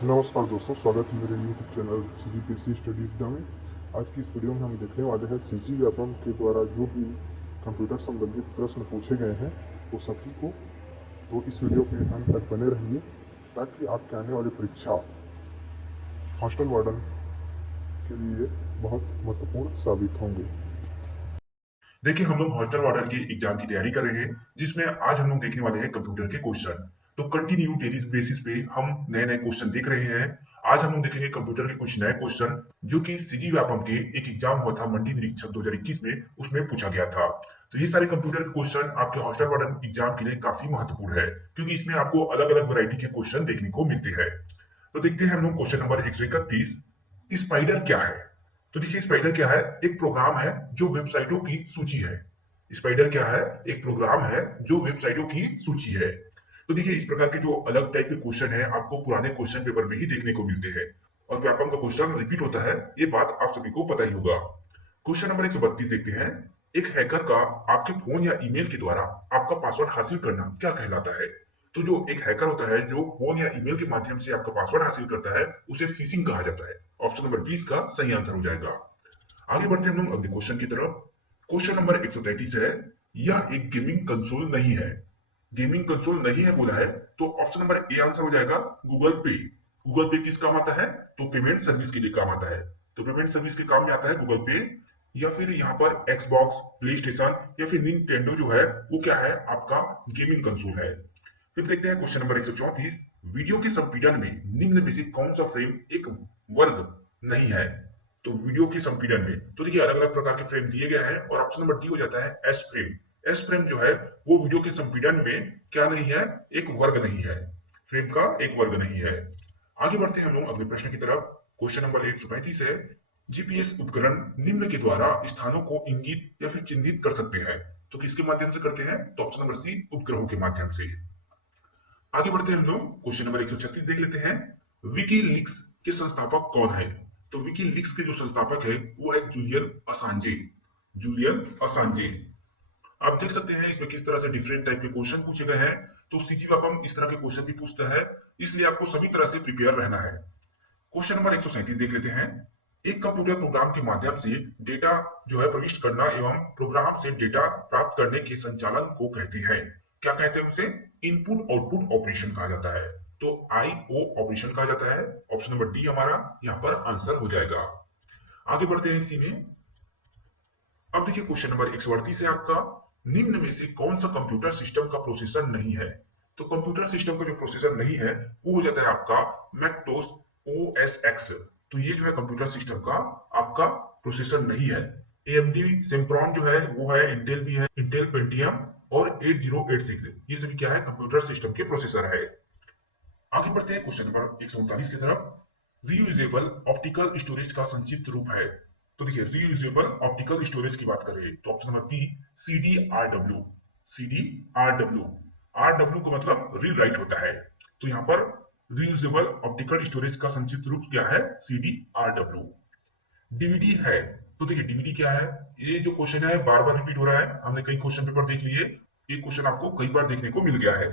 नमस्कार दोस्तों, स्वागत है मेरे यूट्यूब चैनल CGPSC स्टडी अड्डा में। आज की इस वीडियो में हम देखने वाले हैं CG व्यापम के द्वारा जो भी कंप्यूटर संबंधित प्रश्न पूछे गए हैं वो सभी को। तो इस वीडियो के अंत तक बने रहिए ताकि आपके आने वाली परीक्षा हॉस्टल वार्डन के लिए बहुत महत्वपूर्ण साबित होंगे। देखिए, हम लोग हॉस्टल वार्डन की एग्जाम की तैयारी कर रहे हैं, जिसमें आज हम लोग देखने वाले हैं कंप्यूटर के क्वेश्चन। तो कंटिन्यू डेली बेसिस पे हम नए नए क्वेश्चन देख रहे हैं। आज हम लोग देखेंगे कंप्यूटर के कुछ नए क्वेश्चन जो कि सीजी व्यापम के एक एग्जाम हुआ था मंडी निरीक्षक 2021 में, उसमें पूछा गया था। तो ये सारे कंप्यूटर के क्वेश्चन आपके हॉस्टल वार्डन एग्जाम के लिए काफी महत्वपूर्ण है, क्योंकि इसमें आपको अलग अलग वैरायटी के क्वेश्चन देखने को मिलते हैं। तो देखते हैं हम लोग क्वेश्चन नंबर 131, स्पाइडर क्या है। तो देखिए, स्पाइडर क्या है? एक प्रोग्राम है जो वेबसाइटों की सूची है। स्पाइडर क्या है? एक प्रोग्राम है जो वेबसाइटों की सूची है। तो देखिए, इस प्रकार के जो अलग टाइप के क्वेश्चन है आपको पुराने क्वेश्चन पेपर में ही देखने को मिलते हैं, और व्यापम का क्वेश्चन रिपीट होता है, ये बात आप सभी को पता ही होगा। क्वेश्चन नंबर 132 देखते हैं। एक हैकर का आपके फोन या ईमेल के द्वारा आपका पासवर्ड हासिल करना क्या कहलाता है? तो जो एक हैकर होता है जो फोन या ईमेल के माध्यम से आपका पासवर्ड हासिल करता है, उसे फिशिंग कहा जाता है। ऑप्शन नंबर 20 का सही आंसर हो जाएगा। आगे बढ़ते हैं हम लोग अगले क्वेश्चन की तरफ। क्वेश्चन नंबर 133 है, यह एक गेमिंग कंसोल नहीं है। गेमिंग कंसोल नहीं है बोला है, तो ऑप्शन नंबर ए आंसर हो जाएगा, गूगल पे। गूगल पे किस काम आता है? तो पेमेंट सर्विस के लिए काम आता है। तो पेमेंट सर्विस के काम में आता है गूगल पे। या फिर यहाँ पर एक्सबॉक्स, प्ले स्टेशन या फिर निंटेंडो जो है वो क्या है? आपका गेमिंग कंसोल है। फिर देखते हैं क्वेश्चन नंबर 134, वीडियो के संपीड़न में निम्न में से कौन सा फ्रेम एक वर्ग नहीं है? तो वीडियो के संपीड़न में, तो देखिए अलग अलग प्रकार के फ्रेम दिए गए हैं, और ऑप्शन नंबर डी हो जाता है एस फ्रेम। एस फ्रेम जो है वो वीडियो के संपीड़न में क्या नहीं है? एक वर्ग नहीं है। फ्रेम का एक वर्ग नहीं है। आगे बढ़ते हैं हम लोग अगले प्रश्न की तरफ। क्वेश्चन नंबर 135 है, जीपीएस उपकरण निम्न के द्वारा स्थानों को इंगित या फिर चिन्हित कर सकते हैं। तो किसके माध्यम से करते हैं? तो ऑप्शन नंबर सी, उपग्रहों के माध्यम से। आगे बढ़ते हैं हम लोग क्वेश्चन नंबर 136 देख लेते हैं। विकीलीक्स के संस्थापक कौन है? तो विकीलीक्स के जो संस्थापक है वो है जूलियन असांजे। जूलियन असांजे। आप देख सकते हैं इसमें किस तरह से डिफरेंट टाइप के क्वेश्चन पूछे गए हैं। तो सीजी व्यापम इस तरह के क्वेश्चन भी पूछता है, इसलिए आपको सभी तरह से प्रिपेयर रहना है। क्वेश्चन नंबर 137 देख लेते हैं। एक कंप्यूटर प्रोग्राम के माध्यम से डेटा जो है प्रविष्ट करना एवं प्रोग्राम से डेटा प्राप्त करने के संचालन को कहते हैं, क्या कहते हैं उसे? इनपुट आउटपुट ऑपरेशन कहा जाता है। तो IO ऑपरेशन कहा जाता है। ऑप्शन नंबर डी हमारा यहाँ पर आंसर हो जाएगा। आगे बढ़ते हैं इसी में। अब देखिए क्वेश्चन नंबर 138 है आपका, निम्न में से कौन सा कंप्यूटर सिस्टम का प्रोसेसर नहीं है? तो कंप्यूटर सिस्टम का जो प्रोसेसर नहीं है वो हो जाता है आपका मैकटोस OS X। तो ये जो है कंप्यूटर सिस्टम का आपका प्रोसेसर नहीं है। AMD Sempron जो है वो है, इंटेल भी है, इंटेल पेंटियम और 8086, ये सभी क्या है? कंप्यूटर सिस्टम के प्रोसेसर है। आगे बढ़ते हैं क्वेश्चन नंबर 139 की तरफ। रीयूजेबल ऑप्टिकल स्टोरेज का संक्षिप्त रूप है। तो देखिए, रीयूजेबल ऑप्टिकल स्टोरेज की बात करें तो option number B, CDRW। CDRW, RW का मतलब रीड राइट होता है। तो यहाँ पर रीयूजेबल ऑप्टिकल स्टोरेज का संक्षिप्त रूप क्या है? CDRW। डीवीडी है, तो देखिए डीवीडी क्या है? ये जो क्वेश्चन है बार बार रिपीट हो रहा है, हमने कई क्वेश्चन पेपर देख लिए, ये क्वेश्चन आपको कई बार देखने को मिल गया है।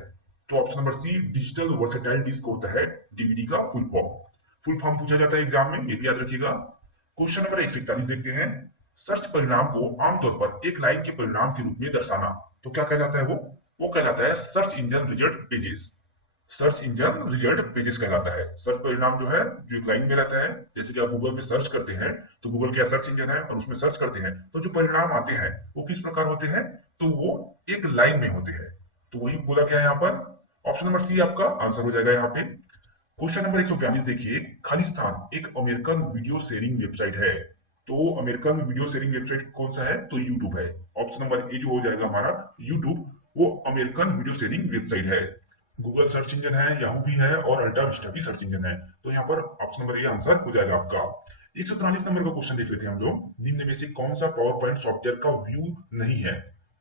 तो option number C, digital versatile disc होता है डीवीडी का फुल फॉर्म। फुल फॉर्म पूछा जाता है एग्जाम में, ये भी याद रखिएगा। क्वेश्चन नंबर 141 देखते हैं। सर्च परिणाम को आमतौर पर एक लाइन के परिणाम के रूप में दर्शाना, तो क्या कहलाता है वो कहलाता है search engine result pages. Search engine result pages कहलाता है। सर्च परिणाम जो है जो एक लाइन में रहता है, जैसे कि आप गूगल पे सर्च करते हैं, तो गूगल क्या सर्च इंजन है, और उसमें सर्च करते हैं तो जो परिणाम आते हैं वो किस प्रकार होते हैं? तो वो एक लाइन में होते हैं। तो वही बोला गया है यहाँ पर। ऑप्शन नंबर सी आपका आंसर हो जाएगा यहाँ पे। क्वेश्चन नंबर 142 देखिए, खालिस्तान एक अमेरिकन वीडियो शेयरिंग वेबसाइट है। तो अमेरिकन वीडियो शेयरिंग वेबसाइट कौन सा है? तो यूट्यूब है। ऑप्शन नंबर ए जो हो जाएगा हमारा, यूट्यूब, वो अमेरिकन वीडियो शेयरिंग वेबसाइट है। गूगल सर्च इंजन है, याहू भी है, और अल्टा विस्टा भी सर्च इंजन है। तो यहाँ पर ऑप्शन नंबर ए आंसर हो जाएगा आपका। 143 नंबर का क्वेश्चन देख लेते हैं हम लोग। निम्न में से कौन सा पावर पॉइंट सॉफ्टवेयर का व्यू नहीं है?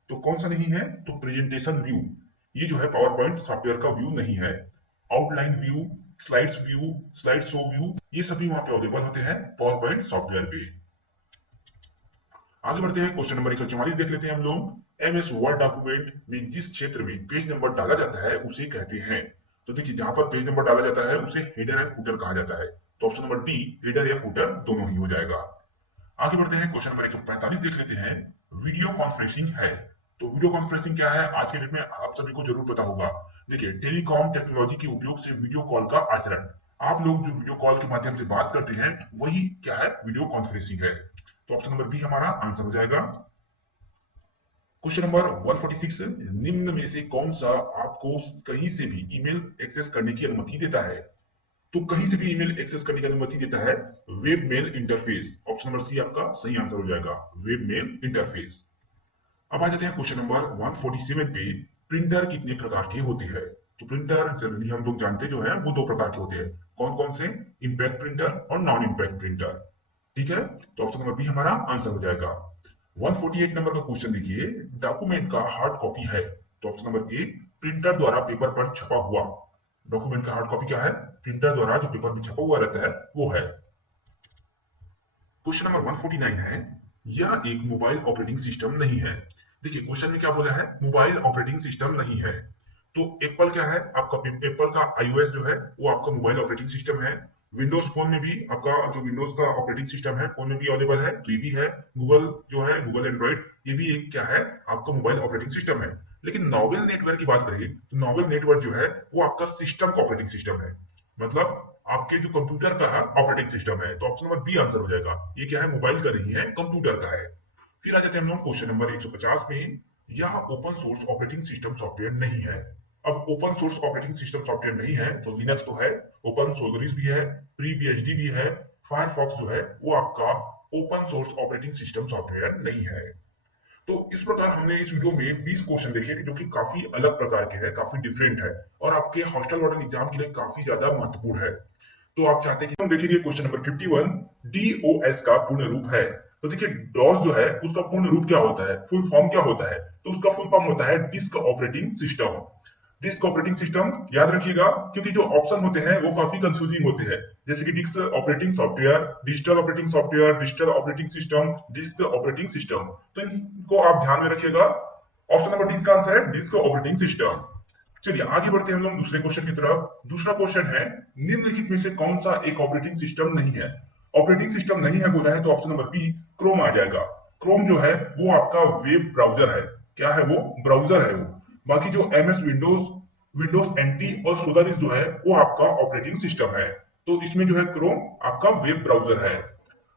तो कौन सा नहीं है? तो प्रेजेंटेशन व्यू, ये जो है पावर पॉइंट सॉफ्टवेयर का व्यू नहीं है। Outline view, slides view, slide show view, ये सभी वहां पे अवेलेबल होते हैं पावर पॉइंट सॉफ्टवेयर पे। आगे बढ़ते हैं क्वेश्चन नंबर 144 देख लेते हैं हम लोग। MS वर्ड डॉक्यूमेंट में जिस क्षेत्र में पेज नंबर डाला जाता है उसे कहते हैं। तो देखिए जहां पर पेज नंबर डाला जाता है उसे हेडर एंड फुटर कहा जाता है। तो ऑप्शन नंबर डी हेडर या फुटर दोनों ही हो जाएगा। आगे बढ़ते हैं, क्वेश्चन नंबर 145 देख लेते हैं। वीडियो कॉन्फ्रेंसिंग है, तो वीडियो कॉन्फ्रेंसिंग क्या है आज के डेट में आप सभी को जरूर पता होगा। देखिए टेलीकॉम टेक्नोलॉजी के उपयोग से वीडियो कॉल का आचरण, आप लोग जो वीडियो कॉल के माध्यम से बात करते हैं वही क्या है, वीडियो कॉन्फ्रेंसिंग है। तो ऑप्शन नंबर बी हमारा आंसर हो जाएगा। क्वेश्चन नंबर 146, निम्न में से कौन सा आपको कहीं से भी ईमेल एक्सेस करने की अनुमति देता है? तो कहीं से भी ईमेल एक्सेस करने की अनुमति देता है web mail interface. Option number C आपका सही आंसर हो जाएगा, वेब मेल इंटरफेस। अब आ जाते हैं क्वेश्चन नंबर 147 पे, प्रिंटर कितने प्रकार के होते हैं? तो प्रिंटर जनरली हम लोग जानते जो है वो दो प्रकार के होते हैं। कौन कौन से? इंपैक्ट प्रिंटर और नॉन इंपैक्ट प्रिंटर। ठीक है, तो ऑप्शन नंबर बी हमारा आंसर हो जाएगा। 148 नंबर का क्वेश्चन देखिए, डॉक्यूमेंट का हार्ड कॉपी है। तो ऑप्शन नंबर ए प्रिंटर द्वारा पेपर पर छपा हुआ। डॉक्यूमेंट का हार्ड कॉपी क्या है? प्रिंटर द्वारा जो पेपर में छपा हुआ रहता है वो है। क्वेश्चन नंबर 149 है, यह एक मोबाइल ऑपरेटिंग सिस्टम नहीं है। देखिए क्वेश्चन में क्या बोला है, मोबाइल ऑपरेटिंग सिस्टम नहीं है। तो एप्पल क्या है आपका? एप्पल का iOS जो है वो आपका मोबाइल ऑपरेटिंग सिस्टम है। विंडोज फोन में भी आपका जो विंडोज का ऑपरेटिंग सिस्टम है फोन में भी अवेलेबल है, तो ये भी है। गूगल जो है गूगल एंड्रॉइड, ये भी एक क्या है आपका मोबाइल ऑपरेटिंग सिस्टम है। लेकिन नॉवेल नेटवर्क की बात करें तो नॉवेल नेटवर्क जो है वो आपका सिस्टम का ऑपरेटिंग सिस्टम है, मतलब आपके जो कंप्यूटर का है ऑपरेटिंग सिस्टम है। तो ऑप्शन नंबर बी आंसर हो जाएगा। ये क्या है, मोबाइल का नहीं है, कंप्यूटर का है। फिर आ जाते हैं हम लोग क्वेश्चन नंबर 150 में, यह open source operating system software नहीं है। अब open source operating system software नहीं है तो लिनक्स तो है, ओपन सोलरिस भी है, FreeBSD भी है, फायरफॉक्स जो है वो आपका open source operating system software नहीं है। तो इस प्रकार हमने इस वीडियो में 20 क्वेश्चन देखे जो कि काफी अलग प्रकार के हैं, काफी डिफरेंट है और आपके हॉस्टल वार्डन एग्जाम के लिए काफी ज्यादा महत्वपूर्ण है। तो आप चाहते हैं कि हम देखेंगे क्वेश्चन नंबर 51, डीओएस का पूर्ण रूप है। तो देखिए डॉस जो है उसका पूर्ण रूप क्या होता है, फुल फॉर्म क्या होता है? तो उसका फुल फॉर्म होता है disk operating system. Disk operating system याद रखिएगा, क्योंकि जो ऑप्शन होते हैं वो काफी कंफ्यूजिंग होते हैं, जैसे कि disk operating software, digital operating software, digital operating system, disk operating system. तो इनको आप ध्यान में रखिएगा। ऑप्शन नंबर डी का आंसर है डिस्क ऑपरेटिंग सिस्टम। चलिए आगे बढ़ते हैं हम लोग दूसरे क्वेश्चन की तरफ। दूसरा क्वेश्चन है, निम्नलिखित में से कौन सा एक ऑपरेटिंग सिस्टम नहीं है? ऑपरेटिंग सिस्टम नहीं है बोला है तो ऑप्शन नंबर बी क्रोम आ जाएगा। क्रोम जो है वो आपका वेब ब्राउजर है। क्या है वो? ब्राउजर है वो। बाकी जो एमएस विंडोज, विंडोज एनटी और सोलारिस जो है वो आपका ऑपरेटिंग सिस्टम है। तो इसमें जो है क्रोम आपका वेब ब्राउजर है।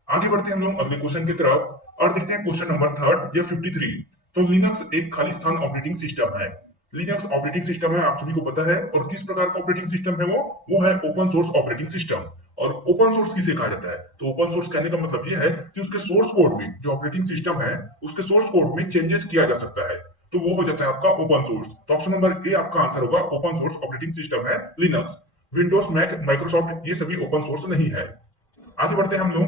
आगे बढ़ते हैं हम लोग अगले क्वेश्चन की तरफ और देखते हैं क्वेश्चन नंबर थर्ड या 53। तो लिनक्स एक खाली स्थान ऑपरेटिंग सिस्टम है। लिनक्स ऑपरेटिंग सिस्टम है, आप सभी को पता है। और किस प्रकार का ऑपरेटिंग सिस्टम है वो है ओपन सोर्स ऑपरेटिंग सिस्टम। और ओपन सोर्स किसे कहा जाता है? तो ओपन सोर्स कहने का मतलब ये है कि उसके सोर्स कोड में, जो ऑपरेटिंग सिस्टम है उसके सोर्स कोड में चेंजेस किया जा सकता है, तो वो हो जाता है आपका ओपन सोर्स। तो ऑप्शन नंबर ए आपका आंसर होगा, ओपन सोर्स ऑपरेटिंग सिस्टम है लिनक्स। विंडोज, मैक, माइक्रोसॉफ्ट ये सभी ओपन सोर्स नहीं है। आगे बढ़ते हैं हम लोग।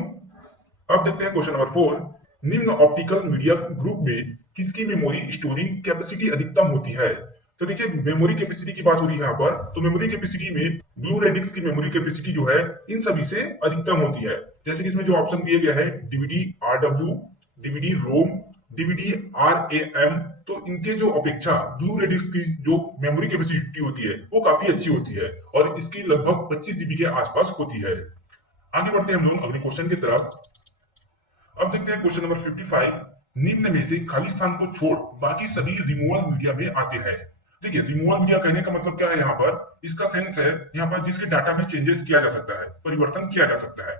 अब देखते हैं क्वेश्चन नंबर 4, निम्न ऑप्टिकल मीडिया ग्रुप में किसकी मेमोरी स्टोरिंग कैपेसिटी अधिकतम होती है? तो देखिए मेमोरी कैपेसिटी की बात हो रही है यहाँ पर। तो मेमोरी कैपेसिटी में ब्लू रेडिक्स की मेमोरी कैपेसिटी जो है इन सभी से अधिकतम होती है। जैसे कि इसमें जो ऑप्शन दिए गया है, डीवीडी आरडब्ल्यू, डीवीडी रोम, डीवीडी आरएएम, तो इनके जो अपेक्षा ब्लू रेडिक्स की जो मेमोरी कैपेसिटी होती है वो काफी अच्छी होती है और इसकी लगभग 25 जीबी के आसपास होती है। आगे बढ़ते हैं हम लोग अगले क्वेश्चन की तरफ। अब देखते हैं क्वेश्चन नंबर 55, निम्न में से खाली स्थान को छोड़ बाकी सभी रिमूवल मीडिया में आते हैं। देखिए रिमूवल मीडिया कहने का मतलब क्या है यहाँ पर? इसका सेंस है यहाँ पर जिसके डाटा में चेंजेस किया जा सकता है, परिवर्तन किया जा सकता है।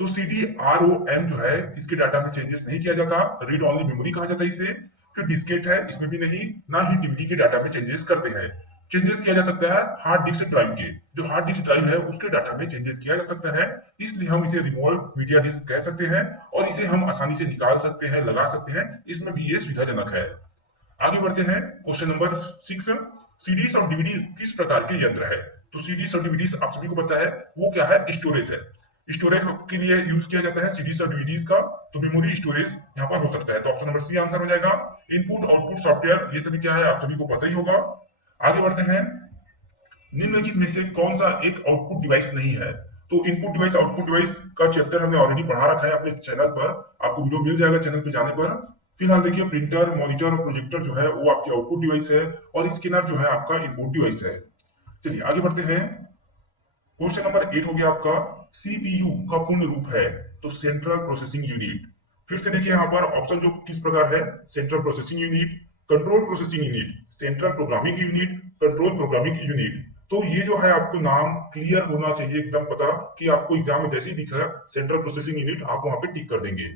तो CD-ROM जो है इसके डाटा में चेंजेस नहीं किया जाता, रीड ओनली मेमोरी कहा जाता है इसे। फिर डिस्केट है, इसमें भी नहीं, ना ही डीवीडी के डाटा में चेंजेस करते हैं। चेंजेस किया जा सकता है हार्ड डिस्क ड्राइव के, जो हार्ड डिस्क ड्राइव है उसके डाटा में चेंजेस किया जा सकता है, इसलिए हम इसे रिमूवल मीडिया डिस्क कह सकते हैं और इसे हम आसानी से निकाल सकते हैं, लगा सकते हैं, इसमें भी ये सुविधाजनक है। आगे बढ़ते हैं क्वेश्चन नंबर 6, सीडीज और डीवीडीज किस प्रकार के यंत्र है? तो सीडीज और डीवीडीज आप सभी को पता है वो क्या है, स्टोरेज है। स्टोरेज के लिए यूज किया जाता है सीडीज और डीवीडीज का, तो मेमोरी स्टोरेज यहाँ पर हो सकता है। तो ऑप्शन नंबर सी आंसर हो जाएगा। इनपुट आउटपुट सॉफ्टवेयर ये सभी क्या है आप सभी को पता ही होगा। आगे बढ़ते हैं, निम्नलिखित में से कौन सा एक आउटपुट डिवाइस नहीं है? तो इनपुट डिवाइस आउटपुट डिवाइस का चैप्टर हमने ऑलरेडी पढ़ा रखा है अपने चैनल पर, आपको वीडियो मिल जाएगा चैनल पे जाने पर। फिलहाल देखिए प्रिंटर, मॉनिटर और प्रोजेक्टर जो है वो आपकी आउटपुट डिवाइस है और स्कैनर जो है आपका इनपुट डिवाइस है। चलिए आगे बढ़ते हैं। क्वेश्चन नंबर 8 हो गया आपका, सीपीयू का पूर्ण रूप है तो सेंट्रल प्रोसेसिंग यूनिट। फिर से देखिए यहाँ पर ऑप्शन जो किस प्रकार है, central processing unit, control processing unit, central programming unit, control programming unit. तो ये जो है आपको नाम क्लियर होना चाहिए, एकदम पता कि आपको एग्जाम में जैसे ही दिखा सेंट्रल प्रोसेसिंग यूनिट आप वहां पे टिक कर देंगे।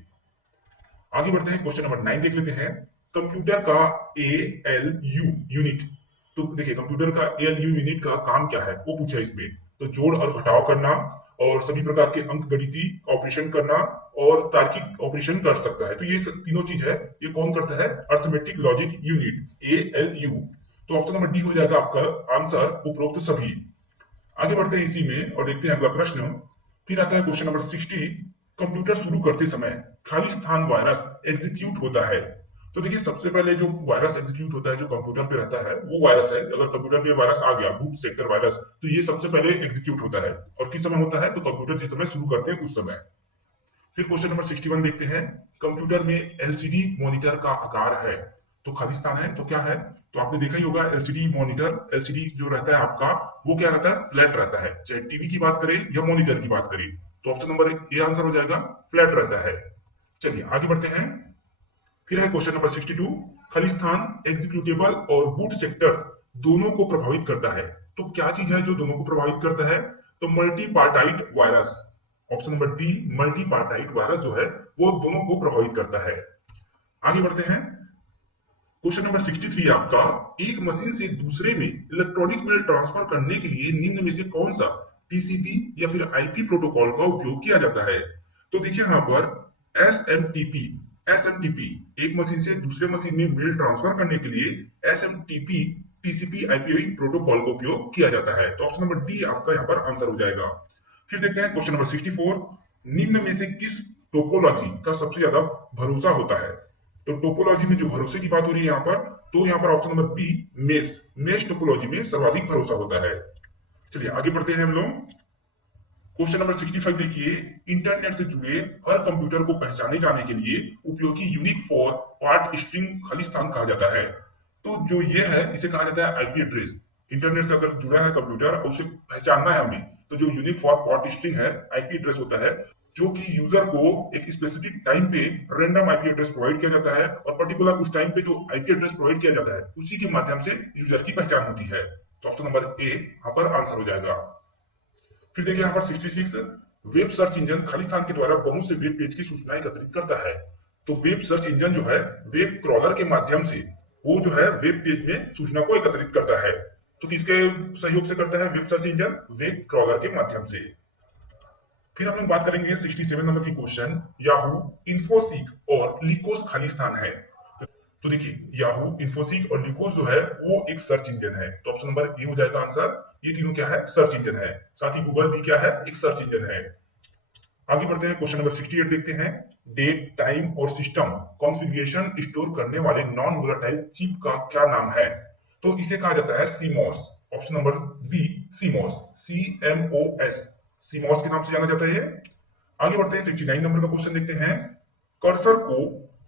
आगे बढ़ते हैं, क्वेश्चन नंबर 9 देख लेते हैं। कंप्यूटर का एएलयू यूनिट, तो देखिए कंप्यूटर का एएलयू यूनिट का काम क्या है वो पूछा इसमें। तो जोड़ और घटाव करना और सभी प्रकार के अंकगणितीय ऑपरेशन करना और तार्किक ऑपरेशन कर सकता है। तो ये तीनों चीज है, ये कौन करता है, अर्थमेटिक लॉजिक यूनिट एएलयू। तो ऑप्शन नंबर डी हो जाएगा आपका आंसर, उपरोक्त सभी। आगे बढ़ते हैं इसी में और देखते हैं अगला प्रश्न। फिर आता है क्वेश्चन नंबर 60। कंप्यूटर शुरू करते समय खाली स्थान वायरस एग्जीक्यूट होता है। तो देखिए सबसे पहले जो वायरस एग्जीक्यूट होता है जो कंप्यूटर पे रहता है वो वायरस है। अगर कंप्यूटर पे वायरस आ गया, बूट सेक्टर वायरस, तो ये सबसे पहले एग्जीक्यूट होता है। और किस समय होता है, तो कंप्यूटर जिस समय शुरू करते हैं उस समय। फिर क्वेश्चन नंबर 61 देखते हैं। कंप्यूटर में एलसीडी मॉनिटर का आकार है, तो खाली स्थान है तो क्या है, तो आपने देखा ही होगा एलसीडी मॉनिटर, एलसीडी जो रहता है आपका वो क्या रहता है, फ्लैट रहता है। चाहे टीवी की बात करें या मॉनिटर की बात करें, तो ऑप्शन नंबर ए आंसर हो जाएगा, फ्लैट रहता है। चलिए आगे बढ़ते हैं। फिर है क्वेश्चन नंबर 62। खालिस्तान एग्जीक्यूटेबल और बूट सेक्टर्स दोनों को प्रभावित करता है। तो क्या चीज है जो दोनों को प्रभावित करता है, तो multi partite virus. Option number D multi partite virus जो है वो दोनों को प्रभावित करता है। आगे बढ़ते हैं। क्वेश्चन नंबर 63 आपका, एक मशीन से दूसरे में इलेक्ट्रॉनिक मेल ट्रांसफर करने के लिए निम्न में से कौन सा टीसीपी या फिर आईपी प्रोटोकॉल का उपयोग किया जाता है। तो देखिए यहाँ पर एसएमटीपी, एसएमटीपी एक मशीन से दूसरे मशीन में मेल ट्रांसफर करने के लिए एसएमटीपी टीसीपी आईपी प्रोटोकॉल का उपयोग किया जाता है। तो ऑप्शन नंबर डी आपका यहाँ पर आंसर हो जाएगा। फिर देखते हैं क्वेश्चन नंबर 64। निम्न में से किस टोपोलॉजी का सबसे ज्यादा भरोसा होता है। तो टोपोलॉजी में जो भरोसे की बात हो रही है यहाँ पर, तो यहाँ पर option number B mesh, mesh topology में सर्वाधिक भरोसा होता है। चलिए आगे बढ़ते हैं हम लोग। क्वेश्चन नंबर 65 देखिए। इंटरनेट से जुड़े हर कंप्यूटर को पहचाने जाने के लिए उपयोगी unique for part string Khalistan कहा जाता है। तो जो ये है इसे कहा जाता है आईपी एड्रेस। इंटरनेट से अगर जुड़ा है कंप्यूटर और उसे पहचानना है हमें, तो जो यूनिक फॉर पार्ट स्ट्रिंग है आईपी एड्रेस होता है, जो कि यूजर को एक स्पेसिफिक टाइम पे रैंडम आईपी एड्रेस प्रोवाइड किया जाता है और पर्टिकुलर उस टाइम पे जो आईपी एड्रेस प्रोवाइड किया जाता है उसी के माध्यम से यूजर की पहचान होती है। तो ऑप्शन नंबर ए यहाँ पर आंसर हो जाएगा। फिर देखिए यहाँ पर 66। वेब सर्च इंजन खालिस्तान के द्वारा बहुत से वेब पेज की सूचना एकत्रित करता है। तो वेब सर्च इंजन जो है वेब क्रॉलर के माध्यम से वो जो है वेब पेज में सूचना को एकत्रित करता है। तो किसके सहयोग से करता है web search engine, web crawler के माध्यम से। फिर हम लोग बात करेंगे 67 नंबर की क्वेश्चन। याहू, इन्फोसीक और लिकोस खालिस्तान है। तो देखिए याहू, इन्फोसीक और लिकोस जो है वो एक सर्च इंजन है। तो ऑप्शन नंबर ए हो जाएगा आंसर। ये तीनों क्या है, सर्च इंजन है। साथ ही गूगल भी क्या है, एक सर्च इंजन है। आगे बढ़ते हैं, क्वेश्चन नंबर 68 देखते हैं। डेट, टाइम और सिस्टम कॉन्फ़िगरेशन स्टोर करने वाले नॉन वोलेटाइल चिप का क्या नाम है। तो इसे कहा जाता है CMOS. Option number B CMOS, CMOS, CMOS के नाम से जाना जाता है। आगे बढ़ते हैं 69 नंबर का क्वेश्चन देखते हैं। कर्सर को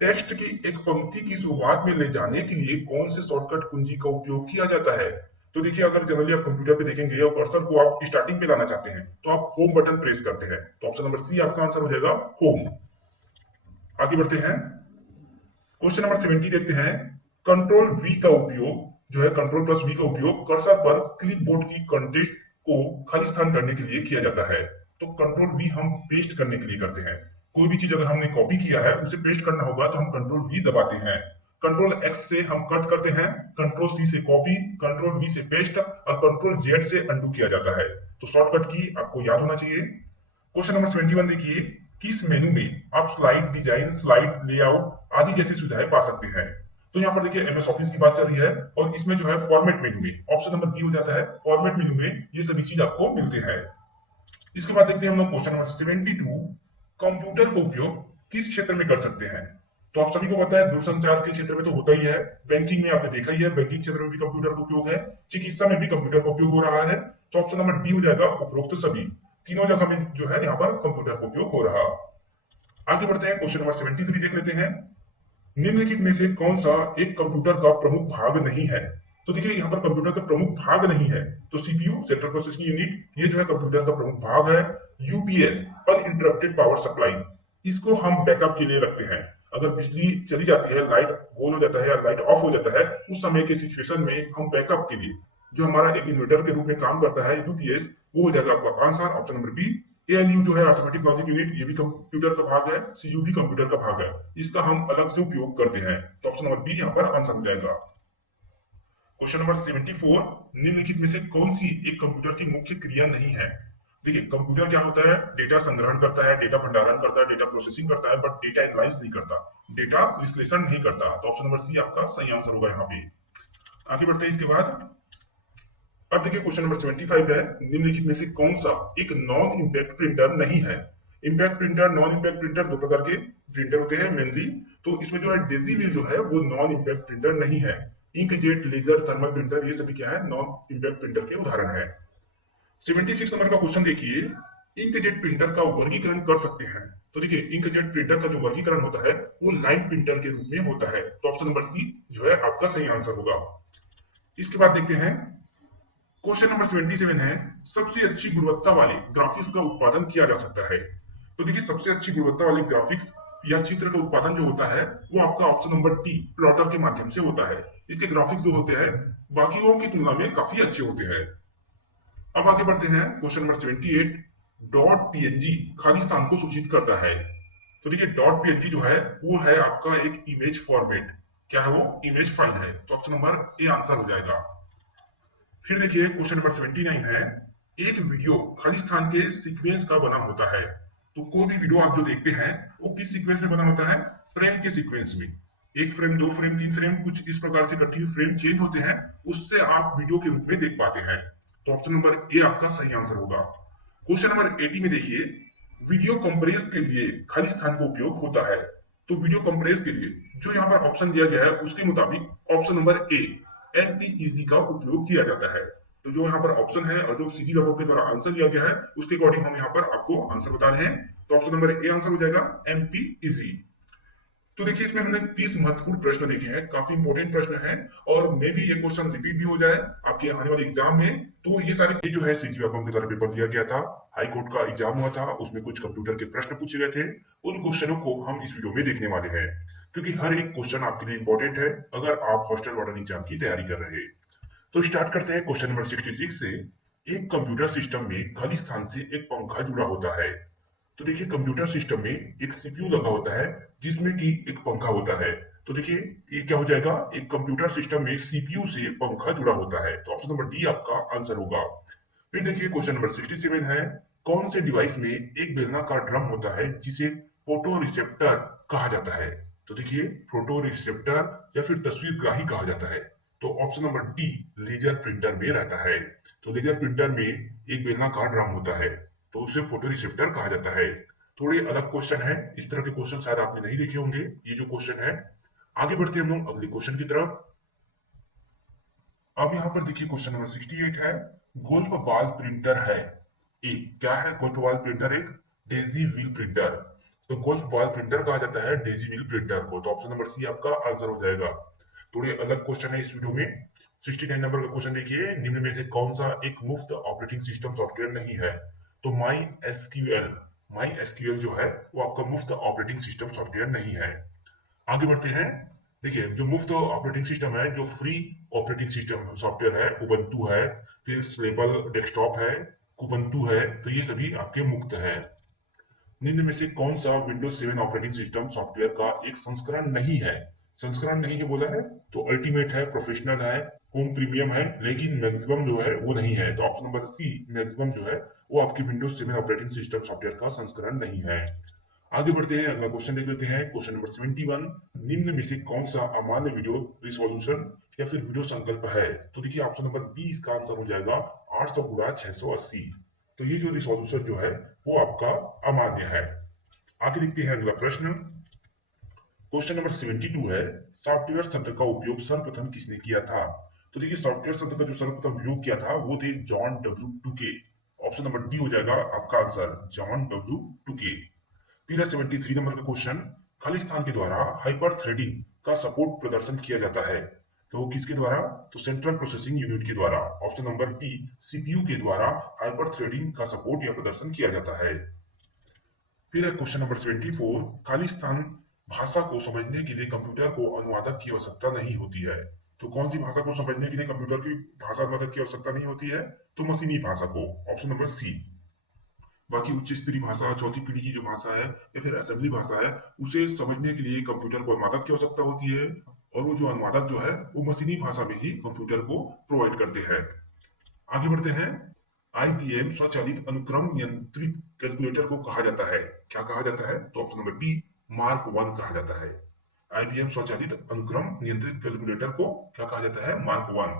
टेक्स्ट की एक पंक्ति की शुरुआत में ले जाने के लिए कौन से शॉर्टकट कुंजी का उपयोग किया जाता है। तो देखिए अगर जनरली आप कंप्यूटर पे देखेंगे और कर्सर को आप स्टार्टिंग पे लाना चाहते हैं तो आप होम बटन प्रेस करते हैं। तो ऑप्शन नंबर सी आपका आंसर हो जाएगा, होम। आगे बढ़ते हैं, क्वेश्चन नंबर 70 देखते हैं। कंट्रोल वी का उपयोग जो है, कंट्रोल प्लस वी का उपयोग कर्सर पर क्लिपबोर्ड की कंटेंट को खालिस्तान करने के लिए किया जाता है। तो कंट्रोल वी हम पेस्ट करने के लिए करते हैं। कोई भी चीज अगर हमने कॉपी किया है उसे पेस्ट करना होगा तो हम कंट्रोल वी दबाते हैं। कंट्रोल एक्स से हम कट करते हैं, कंट्रोल सी से कॉपी, कंट्रोल वी से पेस्ट और कंट्रोल जेड से अंडू किया जाता है। तो शॉर्टकट की आपको याद होना चाहिए। क्वेश्चन नंबर 71 देखिए। किस मेनू में आप स्लाइड डिजाइन, स्लाइड लेआउट आदि जैसी सुविधाएं पा सकते हैं। तो यहाँ पर देखिए एमएस ऑफिस की बात चल रही है और इसमें जो है फॉर्मेट मेनू में ऑप्शन नंबर बी हो जाता है। फॉर्मेट मेनू में ये सभी चीज आपको मिलते हैं। इसके बाद देखते हैं हम लोग क्वेश्चन नंबर 72। कंप्यूटर का उपयोग किस क्षेत्र में कर सकते हैं। तो आप सभी को पता है दूरसंचार के क्षेत्र में तो होता ही है, बैंकिंग में आपने देखा ही है, बैंकिंग क्षेत्र में भी कंप्यूटर का उपयोग है, चिकित्सा में भी कंप्यूटर का उपयोग हो रहा है। तो ऑप्शन नंबर डी हो जाएगा, उपरोक्त सभी। तीनों जगह में जो है यहाँ पर कंप्यूटर का उपयोग हो रहा। आगे बढ़ते हैं, क्वेश्चन नंबर 73 देख लेते हैं। निम्नलिखित में से कौन सा एक कंप्यूटर का प्रमुख भाग नहीं है। तो देखिए यहाँ पर कंप्यूटर का प्रमुख भाग नहीं है, तो सीपीयू सेंट्रल प्रोसेसिंग यूनिट ये जो है कंप्यूटर का प्रमुख भाग है। यूपीएस अनइंटरप्टेड पावर सप्लाई, इसको हम बैकअप के लिए रखते हैं। अगर बिजली चली जाती है, लाइट ऑन हो जाता है या लाइट ऑफ हो जाता है, उस समय के सिचुएशन में हम बैकअप के लिए जो हमारा एक इन्वर्टर के रूप में काम करता है यूपीएस, वो हो जाएगा आपका answer option number B. ALU जो है अर्थमेटिक लॉजिक यूनिट, ये भी कंप्यूटर का भाग है। सीयू भी कंप्यूटर का भाग है, इसका हम अलग से उपयोग करते हैं। तो ऑप्शन नंबर बी यहाँ पर आंसर हो जाएगा। क्वेश्चन नंबर 74, निम्नलिखित में से कौन सी एक कंप्यूटर की मुख्य क्रिया नहीं है? देखिए कंप्यूटर क्या होता है, डेटा संग्रहण करता है, डेटा भंडारण करता है, डेटा प्रोसेसिंग करता है, बट डेटा एनालाइज नहीं करता, डेटा विश्लेषण नहीं करता। तो ऑप्शन नंबर सी आपका सही आंसर होगा यहाँ पे। आगे बढ़ते हैं इसके बाद। अब देखिए क्वेश्चन नंबर 75 है, निम्नलिखित में से कौन सा एक नॉन इंपैक्ट प्रिंटर नहीं है? Impact printer, non impact printer, दो प्रकार के प्रिंटर होते हैं मेनली। तो इसमें जो है डेजीमिल जो है वो नॉन इंपैक्ट प्रिंटर नहीं है। इंकजेट, लेजर, थर्मल प्रिंटर, ये सभी क्या है, नॉन इंपैक्ट प्रिंटर के उदाहरण है। 76 नंबर का क्वेश्चन देखिए, इंकजेट प्रिंटर का वर्गीकरण कर सकते हैं। तो देखिए इंकजेट प्रिंटर का जो वर्गीकरण होता है वो लाइन प्रिंटर के रूप में होता है। तो ऑप्शन नंबर सी जो है आपका सही आंसर होगा। इसके बाद देखते हैं क्वेश्चन नंबर 77 है, सबसे अच्छी गुणवत्ता वाले ग्राफिक्स का उत्पादन किया जा सकता है। तो देखिए सबसे अच्छी गुणवत्ता वाले ग्राफिक्स या चित्र का उत्पादन जो होता है वो आपका ऑप्शन नंबर डी प्लॉटर के माध्यम से होता है। इसके ग्राफिक्स जो होते हैं बाकियों की तुलना में काफी अच्छे होते हैं। अब आगे बढ़ते हैं क्वेश्चन नंबर 78, डॉट पीएनजी खाली स्थान को सूचित करता है। तो देखिए डॉट पीएनजी जो है वो है आपका एक इमेज फॉर्मेट। क्या है वो? इमेज फाइल है। तो ऑप्शन नंबर ए आंसर हो जाएगा। फिर देखिए क्वेश्चन नंबर 79 है, एक वीडियो खाली स्थान के सीक्वेंस का बना होता है। तो कोई भी वीडियो आप जो देखते हैं वो किस सीक्वेंस में बना होता है? फ्रेम के सीक्वेंस में। एक फ्रेम, दो फ्रेम, तीन फ्रेम, कुछ इस प्रकार से कंटिन्यू फ्रेम चेंज होते हैं, उससे आप वीडियो के रूप में देख पाते हैं। तो ऑप्शन नंबर ए आपका सही आंसर होगा। क्वेश्चन नंबर 80 में देखिए, वीडियो कंप्रेस के लिए खाली स्थान का उपयोग होता है। तो वीडियो कंप्रेस के लिए जो यहाँ पर ऑप्शन दिया गया है उसके मुताबिक ऑप्शन नंबर ए एलपीईजी का उपयोग किया जाता है। तो जो यहाँ पर ऑप्शन है और जो सीधी के द्वारा आंसर दिया गया है उसके अकॉर्डिंग हम यहाँ पर आपको आंसर बता रहे हैं। तो ऑप्शन नंबर ए आंसर हो जाएगा एमपीईजी। तो देखिए इसमें हमने 30 महत्वपूर्ण प्रश्न देखे हैं, काफी इंपॉर्टेंट प्रश्न हैं, और मे भी ये क्वेश्चन रिपीट भी हो जाए आपके आने वाले एग्जाम में। तो ये सारे ये जो है सीजी के द्वारा पेपर दिया गया था, हाई कोर्ट का एग्जाम हुआ था, उसमें कुछ कंप्यूटर के प्रश्न पूछे गए थे। उन क्वेश्चनों को हम इस वीडियो में देखने वाले हैं, क्योंकि हर एक क्वेश्चन आपके लिए इंपॉर्टेंट है अगर आप हॉस्टल वार्डन एग्जाम की तैयारी कर रहे हैं। तो स्टार्ट करते हैं क्वेश्चन नंबर 66 से। एक कंप्यूटर सिस्टम में खाली स्थान से एक पंखा जुड़ा होता है। तो देखिए कंप्यूटर सिस्टम में एक सीपीयू लगा होता है जिसमें कि एक पंखा होता है। तो देखिए ये क्या हो जाएगा, एक कंप्यूटर सिस्टम में सीपीयू से पंखा जुड़ा होता है। तो ऑप्शन नंबर डी आपका आंसर होगा। फिर देखिए क्वेश्चन नंबर 67 है, कौन से डिवाइस में एक बेलनाकार ड्रम होता है जिसे फोटो रिसेप्टर कहा जाता है? तो देखिए फोटो रिसेप्टर या फिर तस्वीरग्राही कहा जाता है। तो option number D laser printer में रहता है। तो लेजर प्रिंटर में एक बेलनाकार ड्रम होता है, तो उसे फोटो रिसेप्टर कहा जाता है। थोड़े अलग क्वेश्चन है, इस तरह के क्वेश्चन शायद आपने नहीं देखे होंगे ये जो क्वेश्चन है। आगे बढ़ते हैं हम लोग अगले क्वेश्चन की तरफ। अब यहाँ पर देखिए क्वेश्चन नंबर 68 है, गोल्फ बॉल प्रिंटर है। क्या है गोल्फ बॉल प्रिंटर? एक डेजी व्हील प्रिंटर। तो गोल्फ बॉल प्रिंटर कहा जाता है डेजी व्हील प्रिंटर को। तो ऑप्शन नंबर सी आपका आंसर हो जाएगा। थोड़े अलग क्वेश्चन है इस वीडियो में। 69 नंबर का क्वेश्चन देखिए, निम्न में से कौन सा एक मुफ्त ऑपरेटिंग सिस्टम सॉफ्टवेयर नहीं है? तो माई एसक्यूएल जो है वो आपका मुफ्त ऑपरेटिंग सिस्टम सॉफ्टवेयर नहीं है। आगे बढ़ते हैं। देखिए जो मुफ्त ऑपरेटिंग सिस्टम है, जो फ्री ऑपरेटिंग सिस्टम सॉफ्टवेयर है, उबंटू है, फिर स्लेबल डेस्कटॉप है, कुबंटू है, तो ये सभी आपके मुफ्त है। निम्न में से कौन सा विंडोज 7 ऑपरेटिंग सिस्टम सॉफ्टवेयर का एक संस्करण नहीं है? संस्करण नहीं है बोला है तो अल्टीमेट है, प्रोफेशनल है, होम प्रीमियम है, लेकिन मैक्सिमम जो है वो नहीं है। तो ऑप्शन नंबर सी मैक्सिमम जो है वो आपकी विंडोज 7 ऑपरेटिंग सिस्टम सॉफ्टवेयर का संस्करण नहीं है। आगे बढ़ते हैं, अगला क्वेश्चन देख लेते हैं। क्वेश्चन नंबर 71, निम्न में से कौन सा अमान्य वीडियो रिसोल्यूशन या फिर वीडियो संकल्प है? तो देखिए ऑप्शन नंबर बी इसका आंसर हो जाएगा 800 गुणा 680। तो ये जो रिसोल्यूशन जो है वो आपका अमान्य है। आगे देखते हैं अगला प्रश्न। क्वेश्चन नंबर 72 है, सॉफ्टवेयर शब्द का उपयोग सर्वप्रथम किसने किया था? तो देखिए सॉफ्टवेयर शब्द का जो सर्वप्रथम उपयोग किया था वो थे John W Tukey. Option number D हो जाएगा आपका आंसर, जॉन डब्ल्यू टूके। फिर है 73 नंबर का क्वेश्चन, खाली स्थान के द्वारा हाइपर थ्रेडिंग का सपोर्ट प्रदर्शन किया जाता है। तो किसके द्वारा? तो सेंट्रल प्रोसेसिंग यूनिट के द्वारा। ऑप्शन नंबर बी, सीपीयू के द्वारा हाइपर थ्रेडिंग का सपोर्ट या प्रदर्शन किया जाता है। फिर है क्वेश्चन नंबर 74, खालिस्तान भाषा को समझने के लिए कंप्यूटर को अनुवादक की आवश्यकता नहीं होती है। तो कौन सी भाषा को समझने के लिए कंप्यूटर की भाषा अनुवादक की आवश्यकता नहीं होती है? तो मशीनी भाषा को। Option number C. बाकी उच्च स्तरीय भाषा, चौथी पीढ़ी की जो भाषा है या फिर असेंबली भाषा है, उसे समझने के लिए कंप्यूटर को अनुवादक की आवश्यकता होती है, और वो जो अनुवादक जो है वो मशीनी भाषा में ही कंप्यूटर को प्रोवाइड करते हैं। आगे बढ़ते हैं। आईबीएम स्वचालित अनुक्रम नियंत्रित कैलकुलेटर को कहा जाता है, क्या कहा जाता है? तो option number B, mark one कहा जाता है। आईबीएम स्वचालित अनुक्रम नियंत्रित कैलकुलेटर को क्या कहा जाता है? Mark one.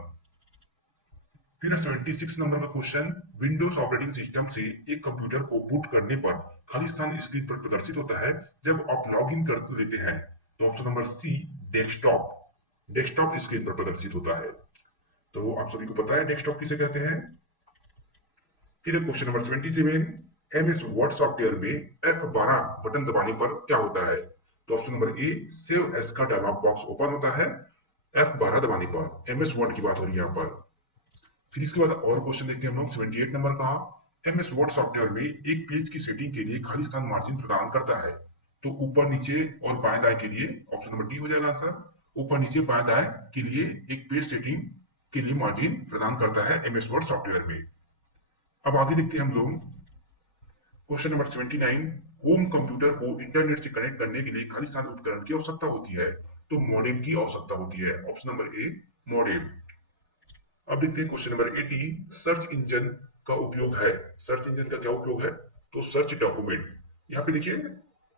फिर 76 नंबर का क्वेश्चन, विंडोज ऑपरेटिंग सिस्टम से एक कंप्यूटर को बूट करने पर खालिस्तान स्क्रीन पर प्रदर्शित होता है जब आप लॉग इन कर लेते हैं। तो option number C, desktop. Desktop screen पर प्रदर्शित होता है। तो आप सभी को पता है डेस्कटॉप किसे कहते हैं। फिर question number 77, MS word software में F12 बटन दबाने पर क्या होता है? तो option number A, save S का डायलॉग बॉक्स ओपन होता है F12 दबाने पर। एमएस वर्ड की बात हो रही है यहाँ पर। फिर इसके बाद और क्वेश्चन देखते हैं हम लोग 78 नंबर का। एमएस वर्ड सॉफ्टवेयर में एक पेज की सेटिंग के लिए खालिस्तान मार्जिन प्रदान करता है। तो ऊपर नीचे और बाएं दाएं के लिए ऑप्शन नंबर डी हो जाएगा आंसर। ऊपर नीचे बाएं दाएं के लिए एक पेज सेटिंग के लिए मार्जिन प्रदान करता है एमएस वर्ड सॉफ्टवेयर में। अब आगे देखते हैं हम लोग क्वेश्चन नंबर 79, होम कंप्यूटर को इंटरनेट से कनेक्ट करने के लिए खालिस्तान उपकरण की आवश्यकता होती है। तो मॉडेम की आवश्यकता होती है। Option number A, modem. अब देखते हैं क्वेश्चन नंबर 80, सर्च इंजन का उपयोग है। सर्च इंजन का क्या उपयोग है? तो सर्च डॉक्यूमेंट। यहाँ पे देखिए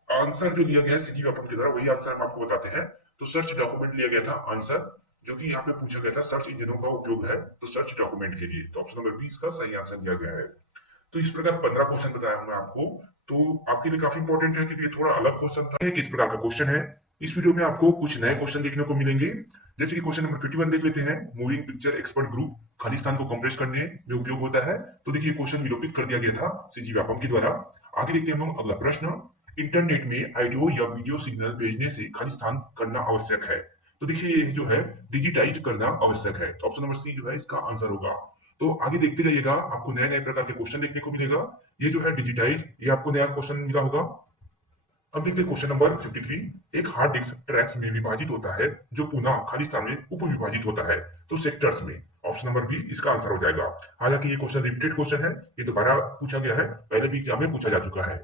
आंसर जो लिया गया है सीधी व्यापक के द्वारा, वही आंसर हम आपको बताते हैं। तो सर्च डॉक्यूमेंट लिया गया था आंसर, जो कि यहाँ पे पूछा गया था सर्च इंजनों का उपयोग है तो सर्च डॉक्यूमेंट के लिए। तो ऑप्शन नंबर 20 का सही आंसर दिया गया है। तो इस प्रकार 15 क्वेश्चन बताया हूं मैं आपको। तो आपके लिए काफी इंपॉर्टेंट है क्योंकि ये थोड़ा अलग क्वेश्चन था। किस प्रकार का क्वेश्चन है, इस वीडियो में आपको कुछ नए क्वेश्चन देखने को मिलेंगे। जैसे कि क्वेश्चन नंबर 51 देख लेते हैं, moving picture expert group Khalistan को कंप्रेस करने में उपयोग होता है। तो देखिए क्वेश्चन विलोपित कर दिया गया था सीजी व्यापम के द्वारा। आगे देखते हैं हम लोग अगला प्रश्न, इंटरनेट में ऑडियो या वीडियो सिग्नल भेजने से खालिस्तान करना आवश्यक है। तो देखिए ये जो है डिजिटाइज करना आवश्यक है। तो ऑप्शन नंबर सी जो है इसका आंसर होगा। तो आगे देखते जाइएगा, आपको नए नए प्रकार के क्वेश्चन देखने को मिलेगा। ये जो है डिजिटाइज, ये आपको नया क्वेश्चन मिला होगा। अब देखते हैं क्वेश्चन नंबर 53, एक हार्ड डिस्क ट्रैक्स में विभाजित होता है जो पुनः खालिस्तान में उप विभाजित होता है तो सेक्टर्स में। ऑप्शन नंबर बी इसका आंसर हो जाएगा। हालांकि ये क्वेश्चन रिपीटेड क्वेश्चन है, ये दोबारा पूछा गया है, पहले भी एग्जाम में पूछा जा चुका है।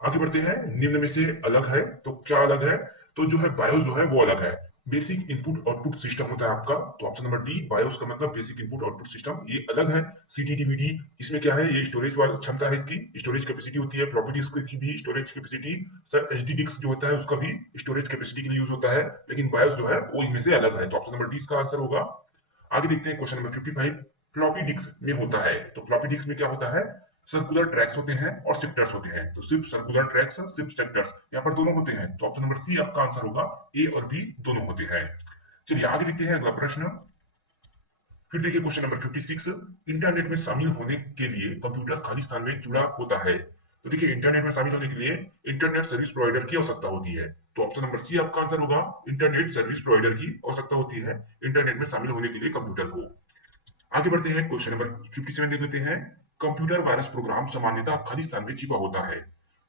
आगे बढ़ते हैं, निम्न में से अलग है तो क्या अलग है? तो जो है बायोस जो है वो अलग है। बेसिक इनपुट आउटपुट सिस्टम होता है आपका। तो ऑप्शन नंबर डी, बायोस का मतलब बेसिक इनपुट आउटपुट सिस्टम, ये अलग है। सीडी डीवीडी इसमें क्या है, ये स्टोरेज वाली क्षमता है, इसकी स्टोरेज कैपेसिटी होती है। फ्लॉपी डिस्क की भी storage capacity, sir HD disk जो होता है उसका भी स्टोरेज कैपेसिटी के लिए यूज होता है, लेकिन बायोस जो है वो इनमें से अलग है। तो ऑप्शन नंबर डी इसका आंसर होगा। आगे देखते हैं क्वेश्चन नंबर 55, फ्लॉपी डिस्क में होता है। तो फ्लॉपी डिस्क में क्या होता है, सर्कुलर ट्रैक्स होते हैं और सेक्टर्स होते हैं। तो सिर्फ सर्कुलर ट्रैक्स, सिर्फ सेक्टर्स, यहाँ पर दोनों होते हैं। तो ऑप्शन नंबर सी आपका आंसर होगा, ए और बी दोनों होते हैं। चलिए आगे देखते हैं अगला प्रश्न। फिर देखिए क्वेश्चन नंबर 56, इंटरनेट में शामिल होने के लिए कंप्यूटर खालिस्तान में जुड़ा होता है। तो देखिए इंटरनेट में शामिल होने के लिए इंटरनेट सर्विस प्रोवाइडर की आवश्यकता होती है। तो ऑप्शन नंबर सी आपका आंसर होगा, इंटरनेट सर्विस प्रोवाइडर की आवश्यकता होती है इंटरनेट में शामिल होने के लिए कंप्यूटर को। आगे बढ़ते हैं, क्वेश्चन नंबर 57 देख लेते हैं, कंप्यूटर वायरस प्रोग्राम सामान्यतः खालिस्तान में छिपा होता है।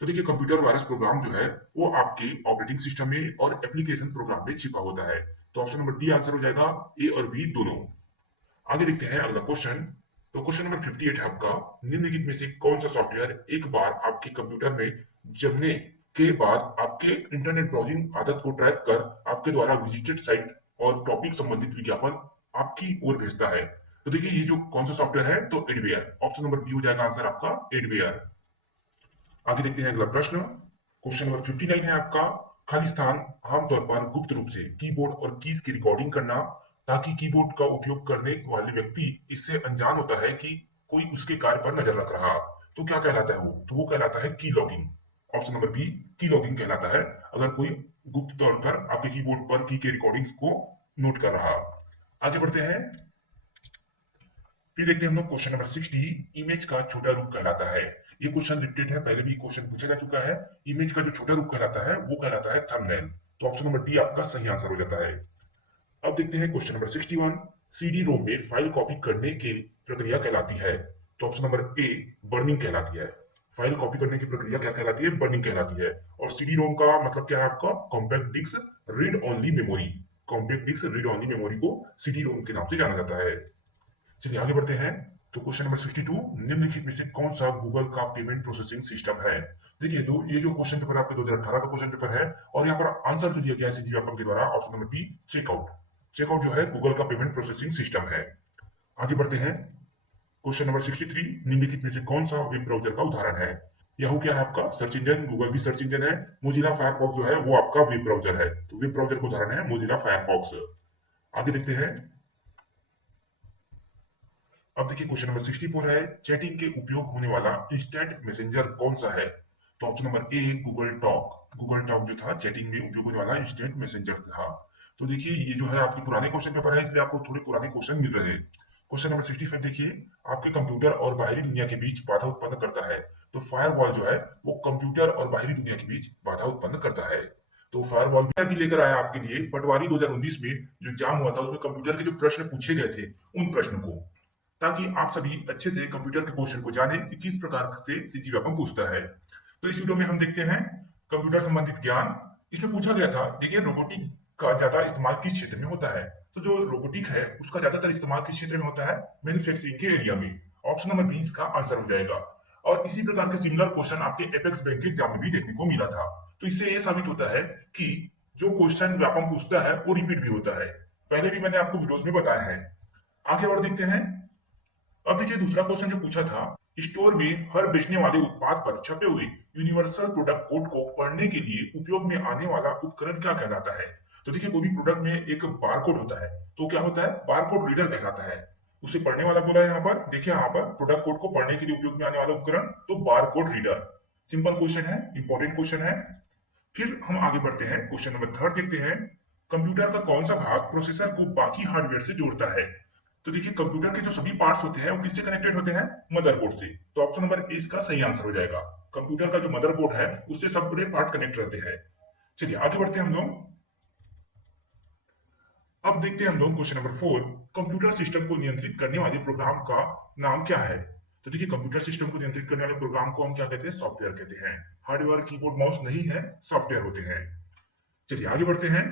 तो देखिए कंप्यूटर वायरस प्रोग्राम जो है वो आपके ऑपरेटिंग सिस्टम में और एप्लीकेशन प्रोग्राम में छिपा होता है। तो ऑप्शन नंबर डी आंसर हो जाएगा, ए और बी दोनों। आगे देखते हैं अगला क्वेश्चन। तो क्वेश्चन नंबर 58 है आपका, निम्नलिखित में से कौन सा सॉफ्टवेयर एक बार आपके कंप्यूटर में जमने के बाद आपके इंटरनेट ब्राउजिंग आदत को ट्रैक कर आपके द्वारा विजिटेड साइट और टॉपिक संबंधित विज्ञापन आपकी ओर भेजता है। तो देखिए ये जो कौन सा सॉफ्टवेयर है, तो एडवेयर। ऑप्शन नंबर बी हो जाएगा आंसर आपका, एडवेयर। आगे देखते हैं अगला प्रश्न। क्वेश्चन नंबर 59 है आपका, खालिस्तान आमतौर पर गुप्त रूप से कीबोर्ड और कीज की रिकॉर्डिंग करना ताकि कीबोर्ड का उपयोग करने वाले व्यक्ति इससे अनजान होता है कि कोई उसके कार्य पर नजर रख रहा। तो क्या कहलाता है वो? तो वो कहलाता है की लॉगिंग। ऑप्शन नंबर बी, की लॉगिंग कहलाता है अगर कोई गुप्त तौर पर आपके कीबोर्ड पर की के रिकॉर्डिंग्स को नोट कर रहा। आगे बढ़ते हैं, फिर देखते हैं हम लोग क्वेश्चन नंबर 60, इमेज का छोटा रूप कहलाता है। ये क्वेश्चन रिपीटेड है, पहले भी क्वेश्चन पूछा जा चुका है। इमेज का जो छोटा रूप कहलाता है वो कहलाता है थंबनेल। तो ऑप्शन नंबर डी आपका सही आंसर हो जाता है। अब देखते हैं क्वेश्चन नंबर 61। सीडी रोम में फाइल कॉपी करने की प्रक्रिया कहलाती है। तो ऑप्शन नंबर ए बर्निंग कहलाती है। फाइल कॉपी करने की प्रक्रिया क्या कहलाती है? बर्निंग कहलाती है। और सीडी रोम का मतलब क्या है आपका? Compact disc read only memory. Compact disc read only memory को सीडी रोम के नाम से जाना जाता है। चलिए आगे बढ़ते हैं। तो क्वेश्चन नंबर 62, निम्नलिखित में से कौन सा गूगल का पेमेंट प्रोसेसिंग सिस्टम है? देखिए ये जो क्वेश्चन पेपर आपके 2018 का क्वेश्चन पेपर है और यहाँ पर आंसर जो दिया गया है सीजी व्यापम के द्वारा option number B checkout. Checkout जो है गूगल का पेमेंट प्रोसेसिंग सिस्टम है। आगे बढ़ते हैं। क्वेश्चन नंबर 63, निम्नलिखित में से कौन सा वेब ब्राउजर का उदाहरण है? याहू क्या है आपका सर्च इंजन, गूगल भी सर्च इंजन है। मोजिला फायरफॉक्स जो है वो आपका वेब ब्राउजर है। तो वेब ब्राउजर का उदाहरण है मोजिला फायरफॉक्स। आगे देखते हैं। अब देखिए क्वेश्चन नंबर 64 है, चैटिंग के उपयोग होने वाला इंस्टेंट मैसेंजर कौन सा है? तो option number A Google talk. Google talk जो था चैटिंग में उपयोग होने वाला इंस्टेंट मैसेंजर था। तो देखिए ये जो है आपके पुराने क्वेश्चन पेपर है, इसलिए आपको थोड़े पुराने क्वेश्चन मिल रहे हैं। क्वेश्चन नंबर 65 देखिए, आपके कंप्यूटर और बाहरी दुनिया के बीच बाधा उत्पन्न करता है। तो फायरवॉल जो है वो कंप्यूटर और बाहरी दुनिया के बीच बाधा उत्पन्न करता है। तो फायरवॉल भी लेकर आया आपके लिए पटवारी 2019 में जो एग्जाम हुआ था उसमें कंप्यूटर के जो प्रश्न पूछे गए थे उन प्रश्न को, ताकि आप सभी अच्छे से कंप्यूटर के क्वेश्चन को जानें कि किस प्रकार से सीजी व्यापम पूछता है। तो इस वीडियो में हम देखते हैं कंप्यूटर संबंधित ज्ञान। इसमें पूछा गया था, देखिए रोबोटिक का ज्यादा इस्तेमाल किस क्षेत्र में होता है? तो जो रोबोटिक है उसका ज्यादातर इस्तेमाल किस क्षेत्र में होता है? मैन्युफैक्चरिंग के एरिया में। ऑप्शन नंबर 20 का आंसर हो जाएगा। और इसी प्रकार के सिमिलर क्वेश्चन आपके एपेक्स बैंक के एग्जाम में भी देखने को मिला था। तो इससे यह साबित होता है कि जो क्वेश्चन व्यापम पूछता है वो रिपीट भी होता है। पहले भी मैंने आपको वीडियोस में बताया है। आगे और देखते हैं। अब देखिए दूसरा क्वेश्चन जो पूछा था, स्टोर में हर बेचने वाले उत्पाद पर छपे हुए यूनिवर्सल प्रोडक्ट कोड को पढ़ने के लिए उपयोग में आने वाला उपकरण क्या कहलाता है? तो देखिए कोई भी प्रोडक्ट में एक बारकोड होता है, तो क्या होता है? बारकोड रीडर कहलाता है। उसे पढ़ने वाला बोला है यहाँ पर। देखिए यहाँ पर प्रोडक्ट कोड को पढ़ने के लिए उपयोग में आने वाला उपकरण तो बारकोड रीडर। सिंपल क्वेश्चन है, इंपॉर्टेंट क्वेश्चन है। फिर हम आगे बढ़ते हैं, क्वेश्चन नंबर 3 देखते हैं। कंप्यूटर का कौन सा भाग प्रोसेसर को बाकी हार्डवेयर से जोड़ता है? तो देखिए कंप्यूटर के जो सभी पार्ट्स होते हैं वो किससे कनेक्टेड होते हैं? मदरबोर्ड से। तो ऑप्शन नंबर ए इसका सही आंसर हो जाएगा। कंप्यूटर का जो मदरबोर्ड है उससे सब बड़े पार्ट कनेक्ट रहते हैं। चलिए आगे बढ़ते हैं हम लोग। अब देखते हैं हम लोग क्वेश्चन नंबर 4, कंप्यूटर सिस्टम को नियंत्रित करने वाले प्रोग्राम का नाम क्या है? तो देखिए कंप्यूटर सिस्टम को नियंत्रित करने वाले प्रोग्राम को हम क्या कहते हैं? सॉफ्टवेयर कहते हैं। हार्डवेयर कीबोर्ड माउस नहीं है, सॉफ्टवेयर होते हैं। चलिए आगे बढ़ते हैं।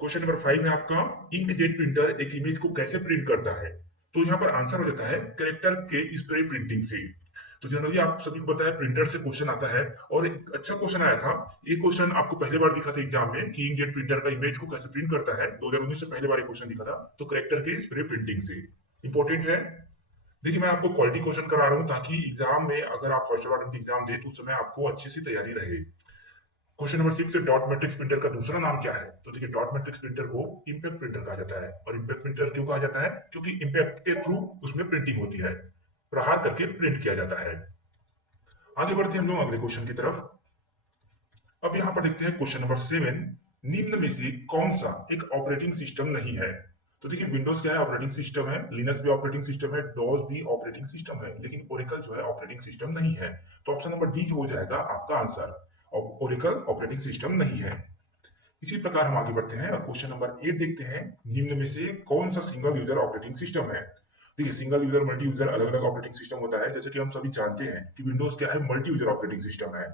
क्वेश्चन नंबर 5 में आपका इंकजेट प्रिंटर एक इमेज को कैसे प्रिंट करता है? तो यहाँ पर आंसर हो जाता है कैरेक्टर के स्प्रे प्रिंटिंग से। तो जनरली आप सभी को पता है प्रिंटर से क्वेश्चन आता है और एक अच्छा क्वेश्चन आया था। ये क्वेश्चन आपको पहले बार दिखा था एग्जाम में कि इंकजेट प्रिंटर का इमेज को कैसे प्रिंट करता है। 2019 से पहले बार ये क्वेश्चन दिखा था। तो कैरेक्टर के स्प्रे प्रिंटिंग से। इंपॉर्टेंट है। देखिए मैं आपको क्वालिटी क्वेश्चन करा रहा हूँ ताकि एग्जाम में अगर आप फर्स्ट ऑर्डर की एग्जाम दे तो उस समय आपको अच्छी सी तैयारी रहे। Question number 6 dot matrix printer का दूसरा नाम क्या है? तो देखिए डॉट मैट्रिक्स प्रिंटर को इंपैक्ट प्रिंटर कहा जाता है। और इंपैक्ट प्रिंटर क्यों कहा जाता है? क्योंकि इंपैक्ट के थ्रू उसमें प्रिंटिंग होती है, प्रहार करके प्रिंट किया जाता है। आगे बढ़ते हैं हम लोग अगले क्वेश्चन की तरफ। अब यहाँ पर देखते हैं क्वेश्चन नंबर 7, निम्न में से कौन सा एक ऑपरेटिंग सिस्टम नहीं है? तो देखिए विंडोज क्या है? ऑपरेटिंग सिस्टम है। लिनक्स भी ऑपरेटिंग सिस्टम है। डॉस भी ऑपरेटिंग सिस्टम है। लेकिन ओरेकल जो है ऑपरेटिंग सिस्टम नहीं है। तो ऑप्शन नंबर डी हो जाएगा आपका आंसर। ओरेकल ऑपरेटिंग सिस्टम नहीं है। इसी प्रकार हम आगे बढ़ते हैं और क्वेश्चन नंबर 8 देखते हैं, निम्न में से कौन सा सिंगल यूजर ऑपरेटिंग सिस्टम है? देखिए सिंगल यूजर मल्टी यूजर अलग अलग ऑपरेटिंग सिस्टम होता है। जैसे कि हम सभी जानते हैं कि विंडोज क्या है? मल्टी यूजर ऑपरेटिंग सिस्टम है।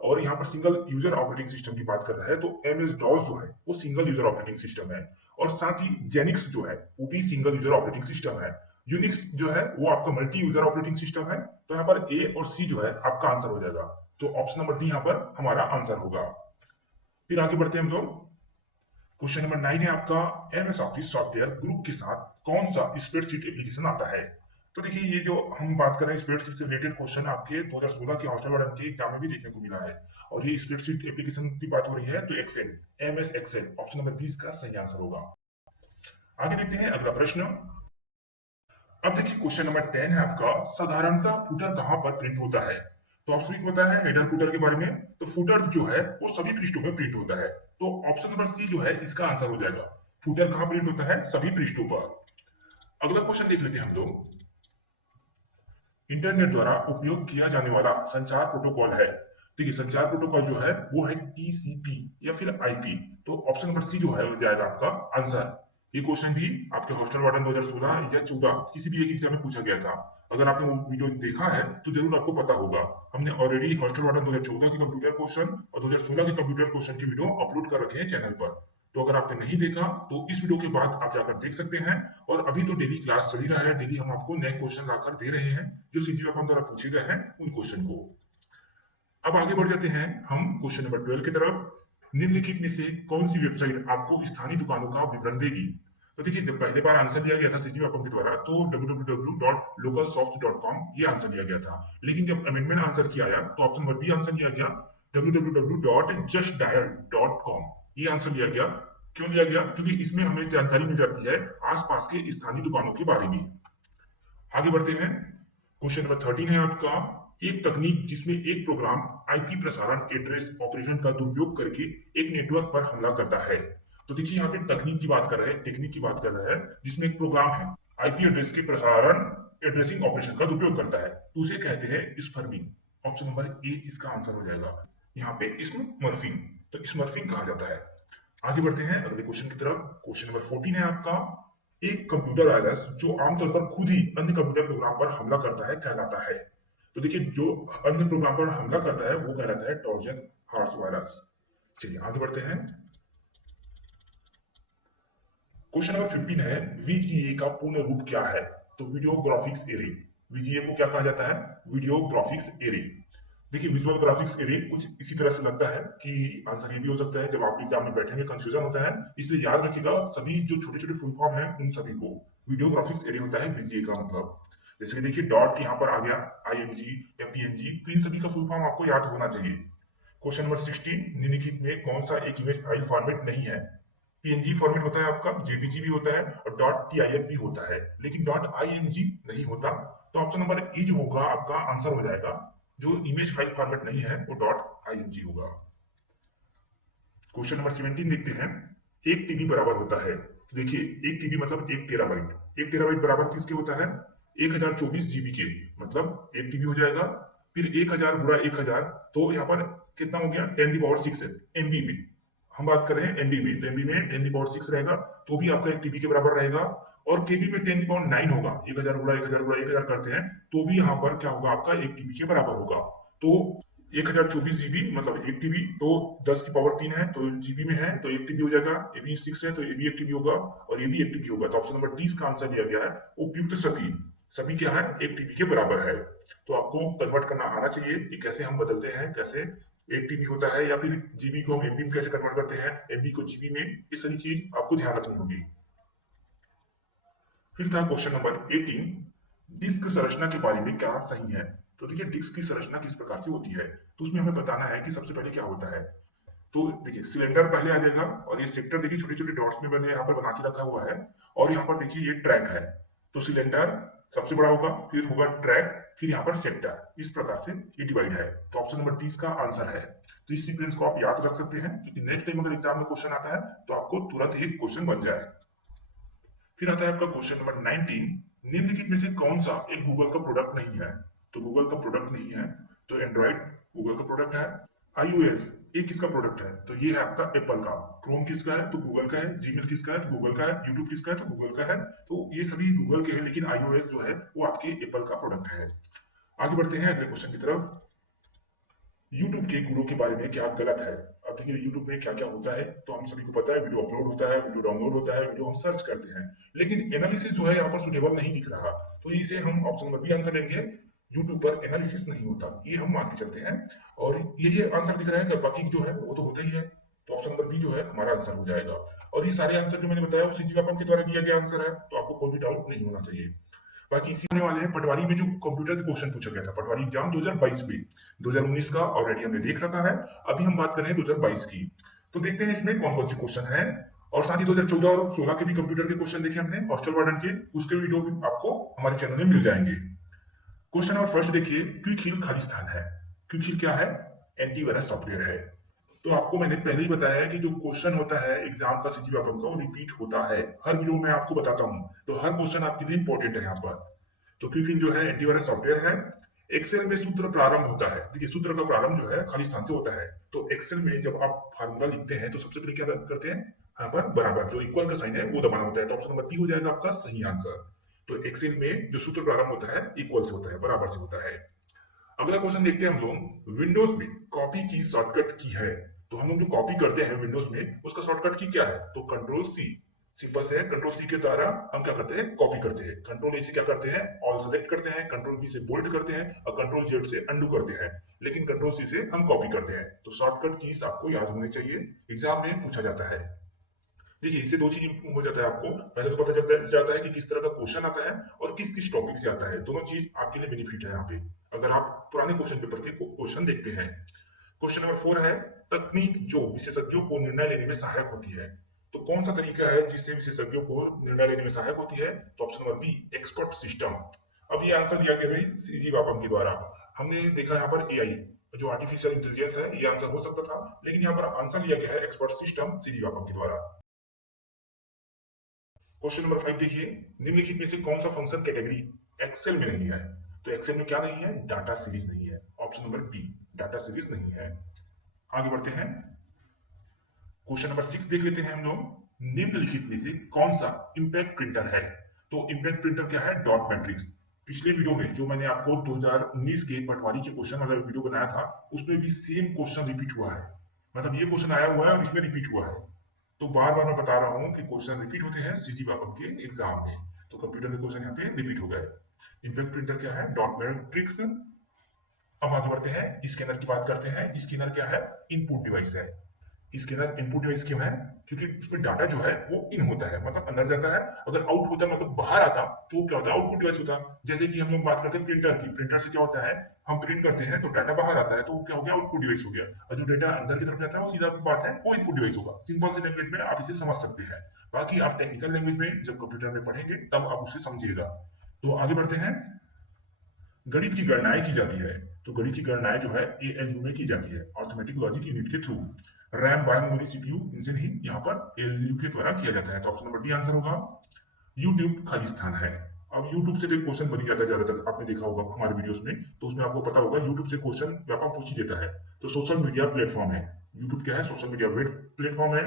और यहाँ पर सिंगल यूजर ऑपरेटिंग सिस्टम की बात कर रहा है तो एमएस डॉस जो है वो सिंगल यूजर ऑपरेटिंग सिस्टम है। और साथ ही जेनिक्स जो है वो भी सिंगल यूजर ऑपरेटिंग सिस्टम है। यूनिक्स जो है वो आपका मल्टी यूजर ऑपरेटिंग सिस्टम है। तो यहाँ पर ए और सी जो है आपका आंसर हो जाएगा। तो ऑप्शन नंबर डी यहाँ पर हमारा आंसर होगा। फिर आगे बढ़ते हैं हम लोग। क्वेश्चन नंबर 9 है आपका, एमएस ऑफिस सॉफ्टवेयर ग्रुप के साथ कौन सा स्प्रेडशीट एप्लीकेशन आता है? तो देखिए ये जो हम बात कर रहे हैं स्प्रेडशीट से रिलेटेड क्वेश्चन आपके 2016 के हॉस्टल वार्डन के एग्जाम में भी देखने को मिला है। और ये स्प्रेडशीट एप्लीकेशन की बात हो रही है तो Excel, MS Excel. Option number 20 का सही आंसर होगा। आगे देखते हैं अगला प्रश्न। अब देखिए क्वेश्चन नंबर 10 है आपका, साधारणतः फुटर कहां पर प्रिंट होता है? तो आप सभी को पता है हेडर फुटर के बारे में। तो फुटर जो है वो सभी पृष्ठों में प्रिंट होता है। तो ऑप्शन नंबर सी जो है इसका आंसर हो जाएगा। फुटर कहां प्रिंट होता है? सभी पृष्ठों पर। अगला क्वेश्चन देख लेते हैं हम लोग। इंटरनेट द्वारा उपयोग किया जाने वाला संचार प्रोटोकॉल है। देखिए संचार प्रोटोकॉल जो है वो है टीसीपी या फिर आईपी। तो ऑप्शन नंबर सी जो है वो जाएगा आपका आंसर। ये क्वेश्चन भी आपके हॉस्टल वार्डन 2016 या 14 किसी भी एक एग्जाम में पूछा गया था। अगर आपने वो वीडियो देखा है तो जरूर आपको पता होगा। हमने ऑलरेडी हॉस्टल वार्डन 2014 के कंप्यूटर क्वेश्चन और 2016 के कंप्यूटर क्वेश्चन की वीडियो अपलोड कर रखे हैं चैनल पर। तो अगर आपने नहीं देखा तो इस वीडियो के बाद आप जाकर देख सकते हैं। और अभी तो डेली क्लास चल ही रहा है, डेली हम आपको नए क्वेश्चन लाकर दे रहे हैं जो सीजीपीएफ द्वारा पूछे गए हैं उन क्वेश्चन को। अब आगे बढ़ जाते हैं हम क्वेश्चन नंबर 12 की तरफ। निम्नलिखित में से कौन सी वेबसाइट आपको स्थानीय दुकानों का विवरण देगी? तो देखिए जब पहले बार आंसर दिया गया था सीजीपीएफ के द्वारा तो www.localsoft.com ये आंसर दिया गया था। लेकिन जब अमेंडमेंट आंसर किया गया तो ऑप्शन नंबर बी आंसर दिया गया www.justdial.com ये आंसर दिया गया। क्यों दिया गया? क्योंकि इसमें हमें जानकारी मिल जाती है आसपास के स्थानीय दुकानों के बारे में। आगे बढ़ते हैं। क्वेश्चन नंबर 13 है आपका। एक तकनीक जिसमें एक प्रोग्राम आईपी प्रसारण एड्रेस ऑपरेशन का दुरुपयोग करके एक नेटवर्क पर हमला करता है। तो देखिए यहाँ पे तकनीक की बात कर रहे हैं, टेक्निक की बात कर रहे हैं जिसमें एक प्रोग्राम है आईपी एड्रेस के प्रसारण एड्रेसिंग ऑपरेशन का दुरुपयोग करता है तो उसे कहते हैं स्पर्मिंग। ऑप्शन नंबर ए इसका आंसर हो जाएगा। यहाँ पे स्मर्फिंग, तो स्मर्फिंग कहा जाता है। आगे बढ़ते हैं अगले क्वेश्चन की तरफ। क्वेश्चन नंबर 14 है आपका। एक कंप्यूटर वायरस जो आमतौर पर खुद ही अन्य कंप्यूटर प्रोग्राम पर हमला करता है कहलाता है। तो देखिए जो अन्य प्रोग्राम पर हमला करता है वो कहलाता है ट्रोजन हॉर्स वायरस। चलिए आगे बढ़ते हैं। क्वेश्चन नंबर 15 है। वीजीए का पूर्ण रूप क्या है? तो वीडियो ग्राफिक्स एरे। वीजीए को क्या कहा जाता है? Video graphics array. देखिए विजुअल ग्राफिक्स एरे कुछ इसी तरह से लगता है कि आंसर ये भी हो सकता है जब आप एग्जाम में बैठेंगे कंफ्यूजन होता है, इसलिए याद रखिएगा सभी जो छोटे छोटे फुल फॉर्म है उन सभी को वीडियो ग्राफिक्स एरे होता है वीजीए का मतलब। जैसे कि देखिए डॉट यहाँ पर आ गया आईएमजी या पीएनजी, तो इन सभी का फुल फॉर्म आपको याद होना चाहिए। Question number 16। निम्नलिखित में कौन सा एक इमेज फाइल फॉर्मेट नहीं है? पीएनजी फॉर्मेट होता है आपका, जेपीजी भी होता है और डॉट टीआईएफ भी होता है, लेकिन डॉट आईएमजी नहीं होता। तो ऑप्शन नंबर ई जो होगा आपका आंसर हो जाएगा। जो इमेज फाइल फॉर्मेट नहीं है वो डॉट आईएमजी होगा। क्वेश्चन नंबर 17 देखते हैं। एक टीबी बराबर होता है। देखिए एक टीबी मतलब 1 टेराबाइट। 1 टेराबाइट बराबर किसके होता है? 1024 जीबी के, मतलब 1 टीबी हो जाएगा। फिर 1000 गुणा 1000, तो यहाँ पर कितना हो गया? 10 की पावर 6 है एमबी में। हम बात कर रहे हैं एमबी में, तो एमबी में 10 की पावर 6 रहेगा तो भी आपका 1 टीबी के बराबर रहेगा। और केबी में 10 की पावर 9 होगा। 1000 गुणा 1000 गुणा 1000 करते हैं तो भी यहाँ पर क्या होगा? आपका 1 टीबी के बराबर होगा। तो 1024 जीबी मतलब 1 टीबी, तो 10 की पावर 3 है तो जीबी में है तो 1 टीबी हो जाएगा। ये भी 6 है तो ये भी 1 टीबी होगा और ये भी 1 टीबी होगा। तो ऑप्शन नंबर डी इसका आंसर दिया गया है। उपयुक्त सभी, सभी क्या है? 1 टीबी के बराबर है। तो आपको कन्वर्ट करना आना चाहिए कि कैसे हम बदलते हैं, कैसे 1 टीबी होता है या फिर जीबी को हम एमबी में कैसे कन्वर्ट करते हैं, एमबी को जीबी में, ये सारी चीज आपको ध्यान रखनी होगी। फिर था क्वेश्चन नंबर 18। डिस्क संरचना के बारे में क्या सही है? तो देखिए डिस्क की संरचना किस प्रकार से होती है, तो उसमें हमें बताना है कि सबसे पहले क्या होता है। तो देखिए सिलेंडर पहले आ जाएगा और ये सेक्टर देखिए छोटे छोटे डॉट्स में मैंने यहाँ पर बना के रखा हुआ है। और यहाँ पर देखिए ये ट्रैक है। तो सिलेंडर सबसे बड़ा होगा, फिर होगा ट्रैक, फिर यहाँ पर सेक्टर। इस प्रकार से ये डिवाइड है। तो ऑप्शन नंबर 30 का आंसर है। तो इस सीक्वेंस को आप याद रख सकते हैं क्योंकि नेक्स्ट टाइम अगर एग्जाम में क्वेश्चन आता है तो आपको तुरंत एक क्वेश्चन बन जाए। फिर आता है आपका क्वेश्चन नंबर 19। निम्नलिखित में से कौन सा एक गूगल का प्रोडक्ट नहीं है? तो गूगल का प्रोडक्ट नहीं है तो एंड्रॉइड गूगल का प्रोडक्ट है। आईओएस ये किसका प्रोडक्ट है? तो ये है आपका एप्पल का। क्रोम किसका है? तो गूगल का है। जीमेल किसका है? तो गूगल का है। यूट्यूब किसका है? तो गूगल का है। तो ये सभी गूगल के हैं, लेकिन आईओएस जो है वो आपके एप्पल का प्रोडक्ट है। आगे बढ़ते हैं अगले क्वेश्चन की तरफ। यूट्यूब के गुणों के बारे में क्या गलत है? अब देखिए यूट्यूब में क्या क्या होता है तो हम सभी को पता है। वीडियो अपलोड होता है, वीडियो डाउनलोड होता है, वीडियो हम सर्च करते हैं, लेकिन एनालिसिस जो है यहाँ पर सुटेबल नहीं दिख रहा। तो इसे हम ऑप्शन नंबर बी आंसर लेंगे। यूट्यूब पर एनालिसिस नहीं होता, ये हम मान के चलते हैं। और ये आंसर दिख रहा है कि बाकी जो है वो तो होता ही है। तो ऑप्शन नंबर बी जो है हमारा आंसर हो जाएगा। और ये सारे आंसर जो मैंने बताया वो सीजीपीएफ के द्वारा दिया गया आंसर है, तो आपको कोई भी डाउट नहीं होना चाहिए। बाकी इसी आने वाले हैं पटवारी में जो कंप्यूटर के क्वेश्चन पूछा गया था पटवारी एग्जाम 2022 में। 2019 का ऑलरेडी हमने देख रखा है, अभी हम बात कर रहे हैं 2022 की। तो देखते हैं इसमें कौन कौन से क्वेश्चन है। और साथ ही 2014 और 16 के भी कंप्यूटर के क्वेश्चन देखे हमने हॉस्टल वार्डन के, उसके वीडियो भी आपको हमारे चैनल में मिल जाएंगे। क्वेश्चन नंबर फर्स्ट देखिए, क्विक हील खाली स्थान है। क्विक हील क्या है? एंटीवायरस सॉफ्टवेयर है। तो आपको मैंने पहले ही बताया है कि जो क्वेश्चन होता है एग्जाम का सीजीपीएफ का वो रिपीट होता है। हर वीडियो में आपको बताता हूं, तो हर क्वेश्चन आपके लिए इंपॉर्टेंट है यहाँ पर। तो क्विक हील जो है एंटीवायरस सॉफ्टवेयर है। एक्सेल में सूत्र प्रारंभ होता है, देखिए सूत्र का प्रारंभ जो है खाली स्थान से होता है। तो एक्सेल में जब आप फार्मूला लिखते हैं तो सबसे पहले क्या करते हैं, यहाँ पर बराबर जो इक्वल का साइन है वो दबाना होता है। तो ऑप्शन नंबर बी हो जाएगा आपका सही आंसर। तो एक्सेल में जो सूत्र प्रारंभ होता है इक्वल से होता है, बराबर से होता है। अगला क्वेश्चन देखते हैं हम लोग, विंडोज में कॉपी की शॉर्टकट की है। तो हम लोग जो कॉपी करते हैं विंडोज में उसका शॉर्टकट की क्या है, तो कंट्रोल सी। सिंपल से है, कंट्रोल सी के द्वारा हम क्या करते हैं, कॉपी करते हैं। कंट्रोल ए से क्या करते हैं, ऑल सेलेक्ट करते हैं। कंट्रोल बी से बोल्ड करते हैं और कंट्रोल जेड से अंडू करते हैं। लेकिन कंट्रोल सी से हम कॉपी करते हैं। तो शॉर्टकट कीज आपको याद होने चाहिए, एग्जाम में पूछा जाता है। देखिए इससे दो चीज हो जाता है, आपको पहले तो पता जाता है कि किस तरह का क्वेश्चन आता है और किस किस टॉपिक से आता है। दोनों चीज आपके लिए बेनिफिट है यहाँ पे, अगर आप पुराने क्वेश्चन पेपर के क्वेश्चन देखते हैं। क्वेश्चन नंबर 4 है, तकनीक जो विशेषज्ञों को निर्णय लेने में सहायक होती है। तो कौन सा तरीका है जिससे विशेषज्ञों को निर्णय लेने में सहायक होती है, तो option number B expert system. अब ये आंसर दिया गया भाई सीजी वापम के द्वारा। हमने देखा यहाँ पर एआई जो आर्टिफिशियल इंटेलिजेंस है, ये आंसर हो सकता था, लेकिन यहाँ पर आंसर लिया गया है एक्सपर्ट सिस्टम सीजी वापम के द्वारा। क्वेश्चन नंबर 5 देखिए, निम्नलिखित में से कौन सा फंक्शन कैटेगरी एक्सेल में नहीं है। तो एक्सेल में क्या नहीं है, डाटा सीरीज नहीं है। Option number B data series नहीं है। आगे बढ़ते हैं, क्वेश्चन नंबर 6 देख लेते हैं हम लोग, निम्नलिखित में से कौन सा इंपैक्ट प्रिंटर है। तो इंपैक्ट प्रिंटर क्या है, डॉट मैट्रिक्स। पिछले वीडियो में जो मैंने आपको 2019 के पटवारी के क्वेश्चन वाला वीडियो बनाया था, उसमें भी सेम क्वेश्चन रिपीट हुआ है। मतलब ये क्वेश्चन आया हुआ है और इसमें रिपीट हुआ है। तो बार बार मैं बता रहा हूं कि क्वेश्चन रिपीट होते हैं सीजी वापम के एग्जाम में। तो कंप्यूटर के क्वेश्चन यहाँ पे रिपीट हो गए। इंपैक्ट प्रिंटर क्या है, डॉट मैट्रिक्स। अब आगे बढ़ते हैं, स्कैनर की बात करते हैं। स्कैनर क्या है, इनपुट डिवाइस है। स्कैनर इनपुट डिवाइस क्यों है, क्योंकि उसमें डाटा जो है वो इन होता है, मतलब अंदर जाता है। अगर आउट होता मतलब बाहर आता तो क्या होता है, आउटपुट डिवाइस होता। जैसे कि हम लोग बात करते हैं प्रिंटर की, प्रिंटर से क्या होता है, हम प्रिंट करते हैं तो डाटा बाहर आता है, तो क्या हो गया, आउटपुट डिवाइस हो गया। और जो डाटा अंदर की तरफ जाता है वो सीधा बात है, वो इनपुट डिवाइस होगा। सिंपल से लैंग्वेज में आप इसे समझ सकते हैं। बाकी आप टेक्निकल लैंग्वेज में जब कंप्यूटर में पढ़ेंगे तब आप उसे समझिएगा। तो आगे बढ़ते हैं, गणित की गणनाएं की जाती है। तो गणित की गणनाएं जो है एएलयू में की जाती है, अर्थमेटिक लॉजिक यूनिट के through. RAM by memory CPU engine ही यहाँ पर एएलयू के द्वारा किया जाता है। तो ऑप्शन नंबर डी आंसर होगा। यूट्यूब खाली स्थान है। अब यूट्यूब से एक क्वेश्चन बन जाता है ज्यादातर, आपने देखा होगा हमारे वीडियोस में, तो उसमें आपको पता होगा यूट्यूब से क्वेश्चन व्यापक पूछ ही देता है। तो सोशल मीडिया प्लेटफॉर्म है यूट्यूब, क्या है, सोशल मीडिया प्लेटफॉर्म है।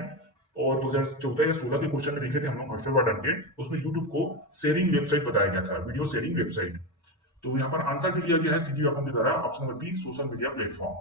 और 2014 या 16 के क्वेश्चन में देखे थे हम लोग हॉस्टल वार्डन के, उसमें यूट्यूब को शेयरिंग वेबसाइट बताया गया था, वीडियो शेयरिंग वेबसाइट। तो यहाँ पर आंसर जो दिया गया है सीजी वापम के द्वारा, option number B social media platform.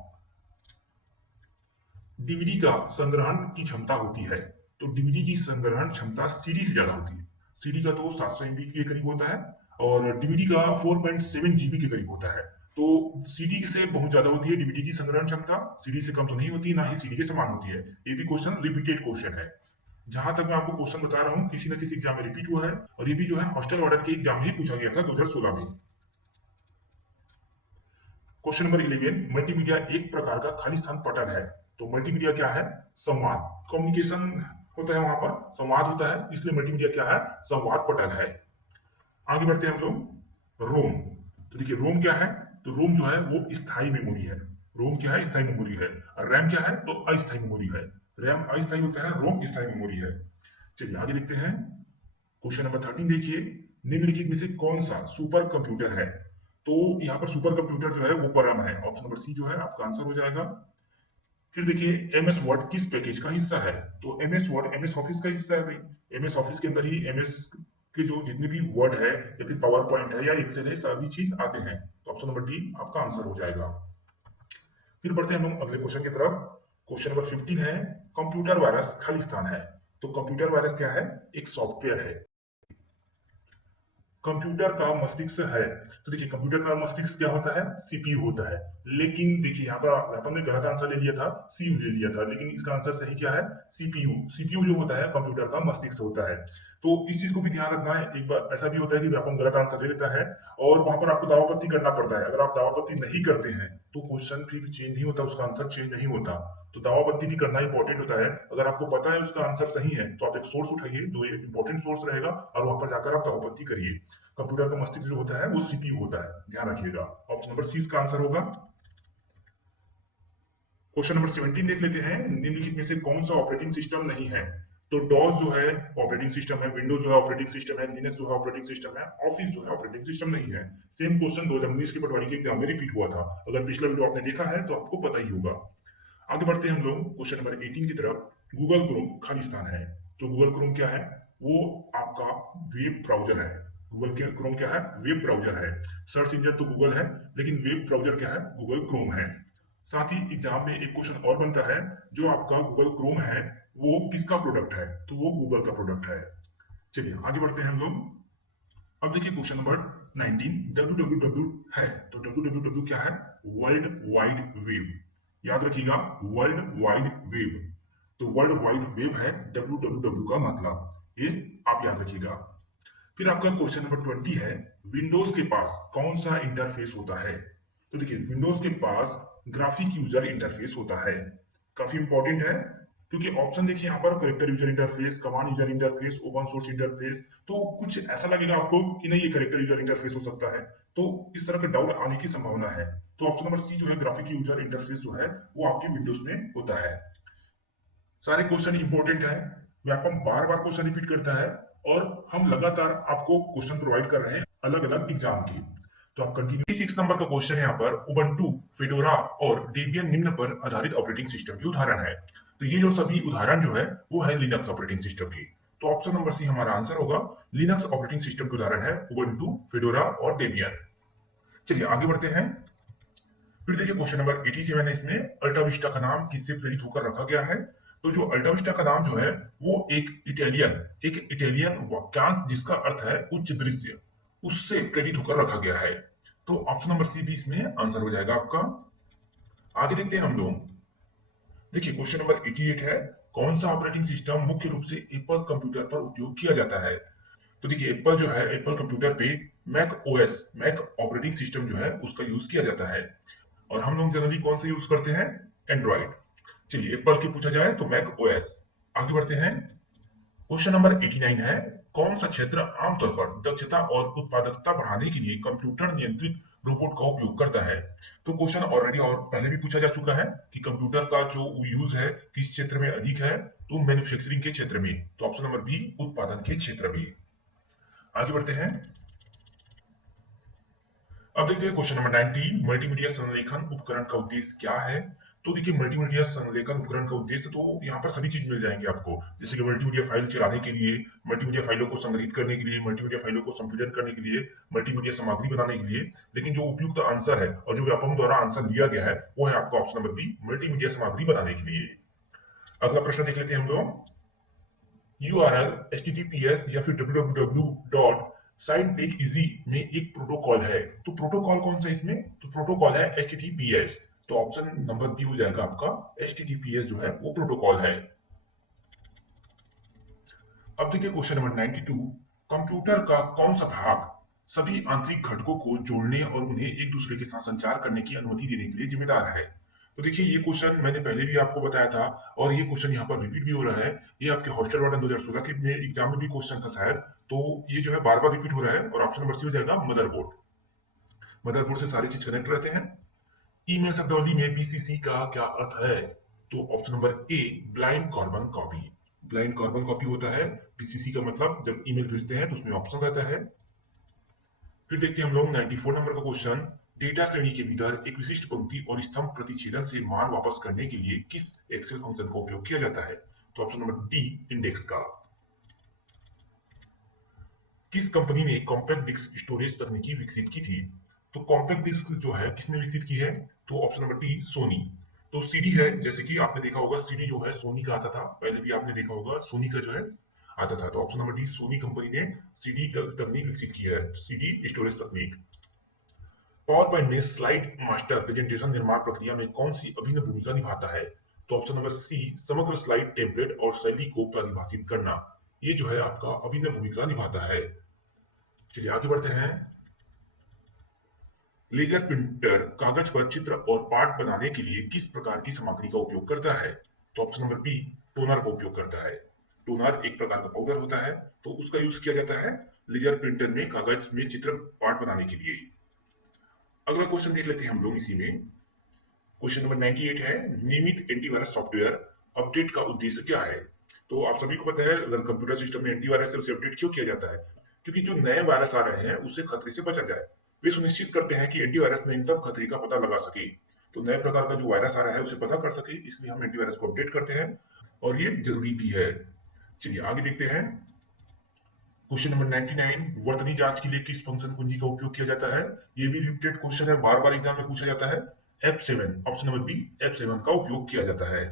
DVD का संग्रहण की क्षमता होती है। तो डीवीडी की संग्रहण क्षमता सीडी से ज्यादा होती है। सीडी का तो 700 एमबी के करीब होता है और डीवीडी का 4.7 जीबी के करीब होता है। तो सीडी से बहुत ज्यादा होती है डीवीडी की संग्रहण क्षमता, सीडी से कम तो नहीं होती, ना ही सीडी के समान होती है। ये भी क्वेश्चन रिपीटेड क्वेश्चन है। जहां तक मैं आपको क्वेश्चन बता रहा हूँ किसी न किसी एग्जाम में रिपीट हुआ है, और ये भी जो है हॉस्टल वार्डन के एग्जाम में ही पूछा गया था 2016 में। क्वेश्चन नंबर 11, मल्टीमीडिया एक प्रकार का खाली स्थान पटल है। तो मल्टीमीडिया क्या है, संवाद, कम्युनिकेशन होता है, वहां पर संवाद होता है, इसलिए मल्टीमीडिया क्या है, संवाद पटल है। आगे बढ़ते हैं हम लोग, रोम। तो देखिए रोम क्या है, तो रोम जो है वो स्थायी मेमोरी है। रोम क्या है, स्थायी मेमोरी है। और रैम क्या है, तो अस्थायी मेमोरी है। रैम अस्थायी होता है, रोम स्थायी मेमोरी है। चलिए आगे देखते हैं, क्वेश्चन नंबर 13 देखिए, निम्नलिखित में से कौन सा सुपर कंप्यूटर है। तो यहाँ पर सुपर कंप्यूटर जो है वो परम है, ऑप्शन नंबर सी जो है आपका आंसर हो जाएगा। फिर देखिए एमएस वर्ड किस पैकेज का हिस्सा है। तो एमएस वर्ड एमएस ऑफिस का हिस्सा है भाई। एमएस ऑफिस के अंदर ही एमएस के जो जितने भी वर्ड है या फिर पावर पॉइंट है या एक्सेल है, सभी चीज आते हैं। तो ऑप्शन नंबर डी आपका आंसर हो जाएगा। फिर बढ़ते हैं हम लोग अगले क्वेश्चन की तरफ। क्वेश्चन नंबर 15 है, कंप्यूटर वायरस खाली स्थान है। तो कंप्यूटर वायरस क्या है, एक सॉफ्टवेयर है। कंप्यूटर का मस्तिष्क है। तो देखिए कंप्यूटर का मस्तिष्क क्या होता है, सीपीयू होता है। लेकिन देखिए यहाँ पर अपन ने गलत आंसर ले लिया था, सीयू ले लिया था, लेकिन इसका आंसर सही क्या है, सीपीयू। सीपीयू जो होता है कंप्यूटर का मस्तिष्क होता है। तो इस चीज को भी ध्यान रखना है। एक बार ऐसा भी होता है कि अपन गलत आंसर ले लेता है और वहां पर आपको दावापत्ती करना पड़ता है। अगर आप दावापत्ती नहीं करते हैं तो क्वेश्चन फिर चेंज नहीं होता, उसका आंसर चेंज नहीं होता। तो दावापत्ती भी करना इंपॉर्टेंट होता है। अगर आपको पता है उसका आंसर सही है तो आप एक सोर्स उठाइए जो एक इंपॉर्टेंट सोर्स रहेगा और वहां पर जाकर आप दावापत्ती करिए। कंप्यूटर का मस्तिष्क जो होता है वो सीपीयू होता है, ध्यान रखिएगा। ऑप्शन नंबर सी का आंसर होगा। क्वेश्चन नंबर 17 देख लेते हैं, निम्नलिखित में से कौन सा ऑपरेटिंग सिस्टम नहीं है। तो डॉस जो है ऑपरेटिंग सिस्टम है, विंडोज जो है ऑपरेटिंग सिस्टम है, लिनक्स जो है ऑपरेटिंग सिस्टम है, ऑफिस जो है ऑपरेटिंग सिस्टम नहीं है। सेम क्वेश्चन 2019 के पटवारी के एग्जाम में रिपीट हुआ था। अगर पिछला वीडियो आपने देखा है तो आपको पता ही होगा। आगे बढ़ते हैं हम लोग क्वेश्चन नंबर 18 की तरफ। गूगल क्रोम खाली स्थान है। तो गूगल क्रोम क्या है? वो आपका वेब ब्राउजर है। गूगल के क्रोम क्या है? वेब ब्राउजर है। सर्च इंजन तो गूगल है, लेकिन वेब ब्राउजर क्या है? गूगल क्रोम है। साथ ही एग्जाम में एक क्वेश्चन और बनता है, जो आपका गूगल क्रोम है वो किसका प्रोडक्ट है? तो वो गूगल का प्रोडक्ट है। चलिए आगे बढ़ते हैं हम लोग। अब देखिए क्वेश्चन नंबर 19, www है। तो www क्या है? World wide web. याद रखिएगा, वर्ल्ड वाइड वेब। तो वर्ल्ड वाइड वेब है www का मतलब, ये आप याद रखिएगा। फिर आपका क्वेश्चन नंबर 20 है, विंडोज के पास कौन सा इंटरफेस होता है? तो देखिए विंडोज के पास ग्राफिक यूजर इंटरफेस होता है। काफी इंपॉर्टेंट है, क्योंकि ऑप्शन देखिए यहाँ पर, character user interface, command user interface, open source interface. तो कुछ ऐसा लगेगा आपको कि नहीं ये करेक्टर यूजर इंटरफेस हो सकता है, तो इस तरह का डाउट आने की संभावना है। तो ऑप्शन नंबर सी जो है, ग्राफिक यूजर इंटरफेस जो है वो आपके विंडोज में होता है। सारे क्वेश्चन इंपॉर्टेंट है, व्यापम बार बार क्वेश्चन रिपीट करता है, और हम लगातार आपको क्वेश्चन प्रोवाइड कर रहे हैं अलग अलग एग्जाम के। तो आप कंटिन्यू। 6 नंबर का क्वेश्चन है यहाँ पर, उबंटू, फेडोरा और डेबियन निम्न पर आधारित ऑपरेटिंग सिस्टम के उदाहरण है। तो ये जो सभी उदाहरण जो है वो है लिनक्स ऑपरेटिंग सिस्टम की। तो ऑप्शन नंबर सी हमारा आंसर होगा। लिनक्स ऑपरेटिंग सिस्टम के उदाहरण है उबंटू, फेडोरा और डेबियन। चलिए आगे बढ़ते हैं। फिर देखिए क्वेश्चन नंबर 87 है, इसमें अल्टा विस्टा का नाम किससे प्रेरित होकर रखा गया है? तो जो अल्टा विस्टा का नाम जो है वो एक इटालियन वाक्यांश जिसका अर्थ है उच्च दृश्य, उससे प्रेरित होकर रखा गया है। तो ऑप्शन नंबर सी भी इसमें आंसर हो जाएगा आपका। आगे देखते हैं हम लोग। देखिए क्वेश्चन नंबर 88 है, कौन सा ऑपरेटिंग सिस्टम मुख्य रूप से एप्पल कंप्यूटर पर उपयोग किया जाता है? तो देखिए एप्पल जो है, एप्पल कंप्यूटर पे Mac OS, Mac operating system जो है उसका यूज किया जाता है। और हम लोग जनरली कौन से यूज करते हैं? एंड्रॉइड। चलिए एप्पल की पूछा जाए तो मैक ओएस। आगे बढ़ते हैं। क्वेश्चन नंबर 89 है, कौन सा क्षेत्र आमतौर पर दक्षता और उत्पादकता बढ़ाने के लिए कंप्यूटर नियंत्रित रोबोट का उपयोग करता है? तो क्वेश्चन ऑलरेडी और पहले भी पूछा जा चुका है कि कंप्यूटर का जो यूज है किस क्षेत्र में अधिक है? तो मैन्युफैक्चरिंग के क्षेत्र में। तो ऑप्शन नंबर बी, उत्पादन के क्षेत्र में। आगे बढ़ते हैं। अब देखते हैं क्वेश्चन नंबर 90, मल्टीमीडिया संलेखन उपकरण का उद्देश्य क्या है? तो देखिए मल्टीमीडिया संलेखन उपकरण का उद्देश्य तो यहाँ पर सभी चीज मिल जाएंगे आपको, जैसे कि मल्टीमीडिया फाइल चलाने के लिए, मल्टीमीडिया फाइलों को संग्रहित करने के लिए, मल्टीमीडिया फाइलों को संपीड़न करने के लिए, मल्टीमीडिया सामग्री बनाने के लिए। लेकिन जो उपयुक्त आंसर है और जो व्यापम द्वारा आंसर दिया गया है वो है आपका ऑप्शन नंबर बी, मल्टीमीडिया सामग्री बनाने के लिए। अगला प्रश्न देख लेते हैं हम लोग। यूआरएल एचटीटीपीएस या फिर www.sideTechEasy में एक प्रोटोकॉल है। तो प्रोटोकॉल कौन सा इसमें? तो प्रोटोकॉल है एचटीटीपीएस। तो ऑप्शन नंबर बी हो जाएगा आपका, एचटीटीपीएस जो है वो प्रोटोकॉल है। अब देखिए क्वेश्चन नंबर 92, कंप्यूटर का कौन सा भाग सभी आंतरिक घटकों को जोड़ने और उन्हें एक दूसरे के साथ संचार करने की अनुमति देने के लिए जिम्मेदार है? तो देखिए ये क्वेश्चन मैंने पहले भी आपको बताया था, और ये क्वेश्चन यहाँ पर रिपीट भी हो रहा है। ये आपके हॉस्टल वार्डन 2016 के एग्जाम में भी क्वेश्चन था शायद। तो ये जो है बार बार रिपीट हो रहा है, और ऑप्शन नंबर सी हो जाएगा, मदरबोर्ड। मदरबोर्ड से सारी चीज कनेक्ट रहते हैं। ईमेल शब्दावली में बीसीसी का क्या अर्थ है? तो option number A, blind carbon copy. Blind carbon copy होता है बीसीसी का मतलब, जब ईमेल भेजते हैं तो उसमें ऑप्शन रहता है। फिर देखते हैं हम लोग 94 नंबर का क्वेश्चन, डेटा श्रेणी के भीतर एक विशिष्ट पंक्ति और स्तंभ प्रतिच्छेदन से मान वापस करने के लिए किस एक्सेल फंक्शन का उपयोग किया जाता है? तो ऑप्शन नंबर डी, इंडेक्स का। किस कंपनी ने कॉम्पैक्ट डिस्क स्टोरेज तकनीकी विकसित की थी? तो कॉम्पैक्ट डिस्क जो है किसने विकसित की है? तो ऑप्शन नंबर डी, सोनी। तो सीडी है, जैसे कि आपने देखा होगा सीडी जो है सोनी का आता था, पहले भी आपने देखा होगा सोनी का जो है आता था। तो option number D, Sony company ने सीडी तकनीक विकसित की है, सीडी स्टोरेज तकनीक। पावर पॉइंट में स्लाइड मास्टर प्रेजेंटेशन निर्माण प्रक्रिया में कौन सी अभिन्न भूमिका निभाता है? तो ऑप्शन नंबर सी, समग्र स्लाइड टेम्पलेट और शैली को परिभाषित करना, ये जो है आपका अभिन्न भूमिका निभाता है। चलिए आगे बढ़ते हैं। लेजर प्रिंटर कागज पर चित्र और पाठ बनाने के लिए किस प्रकार की सामग्री का उपयोग करता है? तो ऑप्शन नंबर बी, टोनर का उपयोग करता है। टोनर एक प्रकार का पाउडर होता है, तो उसका यूज किया जाता है लेजर प्रिंटर में कागज में चित्र पाठ बनाने के लिए। अगला क्वेश्चन देख लेते हैं हम लोग इसी में। क्वेश्चन नंबर 98 है, नियमित एंटीवायरस सॉफ्टवेयर अपडेट का उद्देश्य क्या है? तो आप सभी को पता है अगर कंप्यूटर सिस्टम में एंटीवायरस है उसे अपडेट क्यों किया जाता है? क्योंकि जो नए वायरस आ रहे हैं उससे खतरे से बचा जाए। वे सुनिश्चित करते हैं कि एंटीवायरस न्यूनतम खतरे का पता लगा सके, तो नए प्रकार का जो वायरस आ रहा है उसे पता कर सके, इसलिए हम एंटीवायरस को अपडेट करते हैं और ये जरूरी भी है। चलिए आगे देखते हैं। क्वेश्चन नंबर 99, वर्तनी जांच के लिए किस फंक्शन कुंजी का उपयोग किया जाता है? ये भी रिपीटेड क्वेश्चन है, बार बार एग्जाम में पूछा जाता है। F7, option number B, F7 का उपयोग किया जाता है।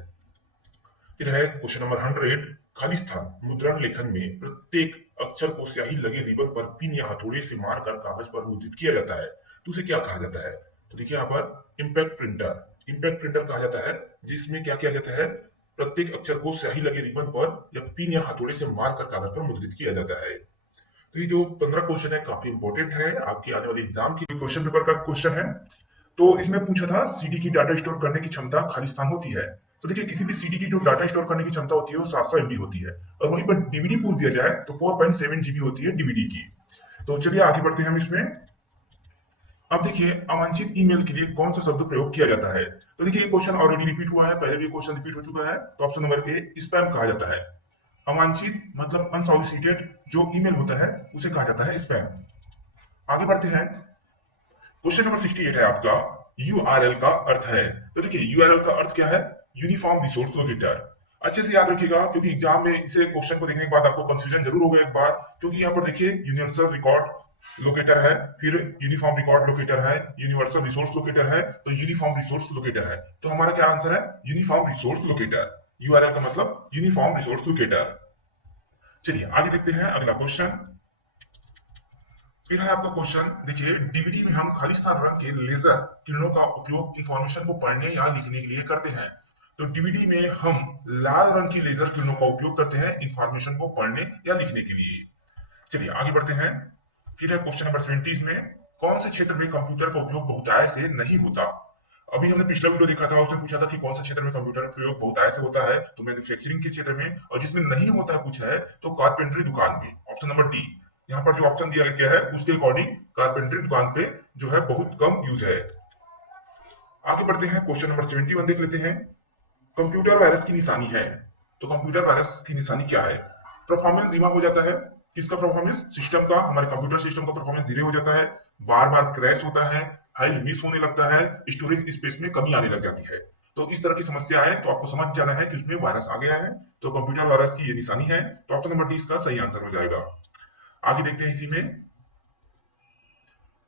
फिर है क्वेश्चन नंबर 100, खाली स्थान मुद्रण लेखन में प्रत्येक अक्षर को स्याही लगे रिबन पर पिन या हथौड़े से मारकर कागज पर मुद्रित किया जाता है, तो उसे क्या कहा जाता है? तो देखिए यहाँ पर इम्पैक्ट प्रिंटर कहा जाता है, जिसमें क्या किया जाता है, प्रत्येक अक्षर को स्याही लगे रिबन पर या पिन या हथौड़े से मारकर कागज पर मुद्रित किया जाता है। तो ये जो 15 क्वेश्चन है काफी इंपॉर्टेंट है आपके आने वाले एग्जाम की क्वेश्चन पेपर का क्वेश्चन है। तो इसमें पूछा था सीडी की डाटा स्टोर करने की क्षमता खाली स्थान होती है। तो देखिए किसी भी सीडी की जो डाटा स्टोर करने की क्षमता होती है वो 700 MB होती है, और वहीं पर डीवीडी पूछ दिया जाए तो 4.7 GB होती है डीवीडी की। तो चलिए आगे बढ़ते हैं हम इसमें। अब देखिए अवांछित ईमेल के लिए कौन सा शब्द प्रयोग किया जाता है? तो देखिए ये क्वेश्चन ऑलरेडी रिपीट हुआ है, पहले भी क्वेश्चन रिपीट हो चुका है, तो ऑप्शन नंबर ए स्पैम कहा जाता है। अवांछित मतलब अनसॉलिसिटेड जो ईमेल होता है उसे कहा जाता है स्पैम। आगे बढ़ते हैं। क्वेश्चन नंबर 68 है आपका, यूआरएल का अर्थ है। तो देखिए यूआरएल का अर्थ क्या है? Uniform resource locator. अच्छे से याद रखिएगा क्योंकि एग्जाम में इसे क्वेश्चन को देखने के बाद आपको कंफ्यूजन जरूर होगा एक बार, क्योंकि यहाँ पर देखिए यूनिवर्सल रिकॉर्ड लोकेटर है, फिर यूनिफॉर्म रिकॉर्ड लोकेटर है, यूनिवर्सल रिसोर्स लोकेटर है, तो यूनिफॉर्म रिसोर्स लोकेटर है। तो हमारा क्या आंसर है? Uniform resource locator. यूआरएल का मतलब यूनिफॉर्म रिसोर्स लोकेटर। चलिए आगे देखते हैं अगला क्वेश्चन। फिर है आपका क्वेश्चन, देखिए डीवीडी में हम खालिस्तान रंग के लेजर किरणों का उपयोग इंफॉर्मेशन को पढ़ने या लिखने के लिए करते हैं। तो डीवीडी में हम लाल रंग की लेजर किरणों का उपयोग करते हैं इंफॉर्मेशन को पढ़ने या लिखने के लिए। चलिए आगे बढ़ते हैं। फिर है क्वेश्चन नंबर 70 में, कौन से क्षेत्र में कंप्यूटर का उपयोग बहुतायत से नहीं होता? अभी हमने पिछला वीडियो देखा था, उसमें पूछा था कि कौन सा क्षेत्र में कंप्यूटर का प्रयोग बहुतायत से होता है, तो मैन्युफैक्चरिंग के क्षेत्र में, और जिसमें नहीं होता है पूछा है तो कारपेंटरी दुकान में, ऑप्शन नंबर डी। यहाँ पर जो ऑप्शन दिया गया है उसके अकॉर्डिंग कारपेंटरी दुकान पे जो है बहुत कम यूज है। आगे बढ़ते हैं, क्वेश्चन नंबर 71 देख लेते हैं। कंप्यूटर वायरस की निशानी है, तो कंप्यूटर वायरस की निशानी क्या है? परफॉर्मेंस धीमा हो जाता है। किसका परफॉर्मेंस? सिस्टम का, हमारे कंप्यूटर सिस्टम का परफॉर्मेंस धीरे हो जाता है, बार बार क्रैश होता है, फाइल मिस होने लगता है, स्टोरेज स्पेस में कमी आने लग जाती है। तो इस तरह की समस्या है तो आपको समझ जाना है कि उसमें वायरस आ गया है, तो कंप्यूटर वायरस की ये निशानी है, तो ऑप्शन नंबर डी इसका सही आंसर हो जाएगा। आगे देखते हैं इसी में।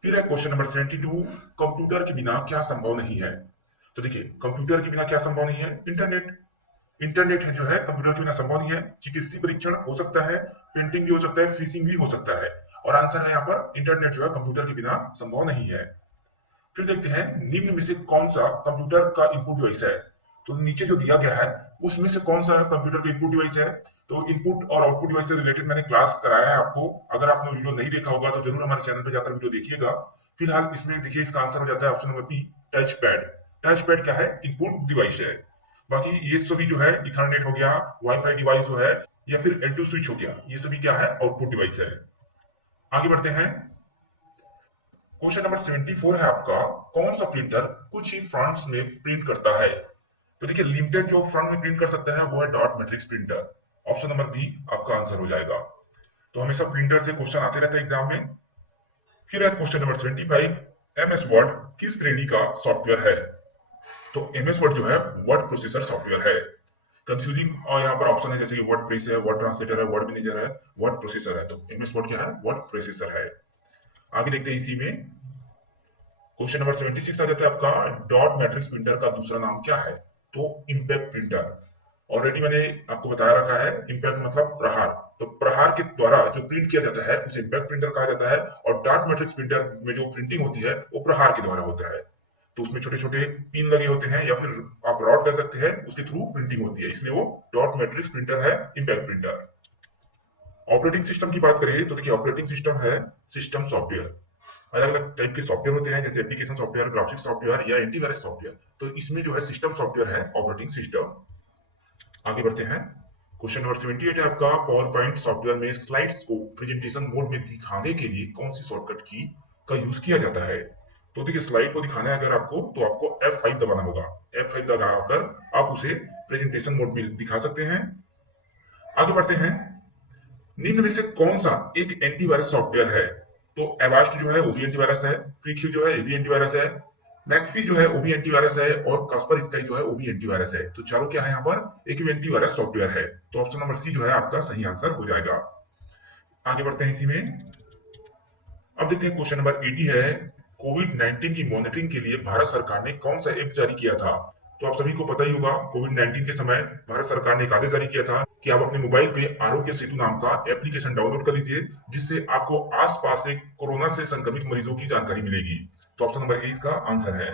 फिर है क्वेश्चन नंबर 72, कंप्यूटर के बिना क्या संभव नहीं है? तो देखिए कंप्यूटर के बिना क्या संभव नहीं है? इंटरनेट। इंटरनेट है जो है कंप्यूटर के बिना संभव नहीं है। चिकित्सीय परीक्षण हो सकता है, प्रिंटिंग भी हो सकता है, फिशिंग भी हो सकता है, और आंसर है यहाँ पर इंटरनेट जो है कंप्यूटर के बिना संभव नहीं है। फिर देखते हैं निम्न में से कौन सा कंप्यूटर का इनपुट डिवाइस है? तो नीचे जो दिया गया है उसमें से कौन सा कंप्यूटर का इनपुट डिवाइस है? तो इनपुट और आउटपुट डिवाइस से रिलेटेड मैंने क्लास कराया है आपको, अगर आपने वीडियो नहीं देखा होगा तो जरूर हमारे चैनल पे जाकर वीडियो देखिएगा। फिलहाल इसमें देखिए इसका आंसर हो जाता है option number B, touch pad. Touch pad क्या है? इनपुट डिवाइस है। बाकी ये सभी जो है इथरनेट हो गया, वाईफाई डिवाइस जो है, या फिर L2 स्विच हो गया, ये सभी क्या है? आउटपुट डिवाइस है। आगे बढ़ते हैं। क्वेश्चन नंबर 74 है आपका, कौन सा प्रिंटर कुछ ही फ्रंट्स में प्रिंट करता है? तो देखिए लिमिटेड जो फ्रंट में प्रिंट कर सकता है वो है dot matrix printer. Option number B आपका आंसर हो जाएगा। तो हमेशा प्रिंटर से क्वेश्चन आते रहते हैं एग्जाम में। फिर है क्वेश्चन नंबर 75, MS वर्ड किस श्रेणी का सॉफ्टवेयर है? तो MS वर्ड जो है वर्ड प्रोसेसर सॉफ्टवेयर है। कंफ्यूजिंग और यहाँ पर ऑप्शन है जैसे कि वर्ड प्रेस है, वर्ड ट्रांसलेटर है, वर्ड मैनेजर है, वर्ड प्रोसेसर है, तो MS वर्ड क्या है? वर्ड प्रोसेसर है। आगे देखते हैं इसी में। क्वेश्चन नंबर 76 आ जाता है आपका, डॉट मैट्रिक्स प्रिंटर का दूसरा नाम क्या है? तो इंपैक्ट प्रिंटर। ऑलरेडी मैंने आपको बताया रखा है, इंपैक्ट मतलब प्रहार, तो प्रहार के द्वारा जो प्रिंट किया जाता है उसे इंपैक्ट प्रिंटर कहा जाता है, और डॉट मैट्रिक्स प्रिंटर में जो प्रिंटिंग होती है वो प्रहार के द्वारा होता है। तो उसमें छोटे छोटे पिन लगे होते हैं, या फिर आप रॉड कर सकते हैं, उसके थ्रू प्रिंटिंग होती है, इसलिए वो डॉट मैट्रिक्स प्रिंटर है, इंपैक्ट प्रिंटर। ऑपरेटिंग सिस्टम की बात करें तो देखिए ऑपरेटिंग सिस्टम है सिस्टम सॉफ्टवेयर। अलग अलग टाइप के सॉफ्टवेयर होते हैं, जैसे एप्लीकेशन सॉफ्टवेयर, ग्राफिक्स सॉफ्टवेयर या एंटीवायरस सॉफ्टवेयर, तो इसमें जो है सिस्टम सॉफ्टवेयर है ऑपरेटिंग सिस्टम। आगे बढ़ते हैं। क्वेश्चन नंबर 78 है आपका, पावर पॉइंट सॉफ्टवेयर में स्लाइड्स को प्रेजेंटेशन मोड में दिखाने के लिए कौन सी शॉर्टकट की का यूज किया जाता है? तो देखिए स्लाइड को दिखाना है अगर आपको, तो आपको F5 दबाना होगा। F5 दबाकर आप उसे प्रेजेंटेशन मोड में दिखा सकते हैं। आगे बढ़ते हैं। निम्न में से कौन सा एक एंटीवायरस सॉफ्टवेयर है? तो एवास्ट जो है वो भी एंटीवायरस है, प्रीक्यू जो है ये भी एंटीवायरस है, मैक्फी जो है वो भी एंटीवायरस है, और कास्पर स्काई जो है वो भी एंटीवायरस है। तो चारों क्या है यहाँ पर? एक एंटीवायरस सॉफ्टवेयर है। तो ऑप्शन नंबर सी जो है आपका सही आंसर हो जाएगा। आगे बढ़ते हैं इसी में। अब देखते हैं क्वेश्चन नंबर 80 है, कोविड 19 की मॉनिटरिंग के लिए भारत सरकार ने कौन सा ऐप जारी किया था? तो आप सभी को पता ही होगा, कोविड 19 के समय भारत सरकार ने एक आदेश जारी किया था कि आप अपने मोबाइल पे आरोग्य सेतु नाम का एप्लीकेशन डाउनलोड कर लीजिए, जिससे आपको आसपास से कोरोना से संक्रमित मरीजों की जानकारी मिलेगी। तो ऑप्शन नंबर ए इसका आंसर है।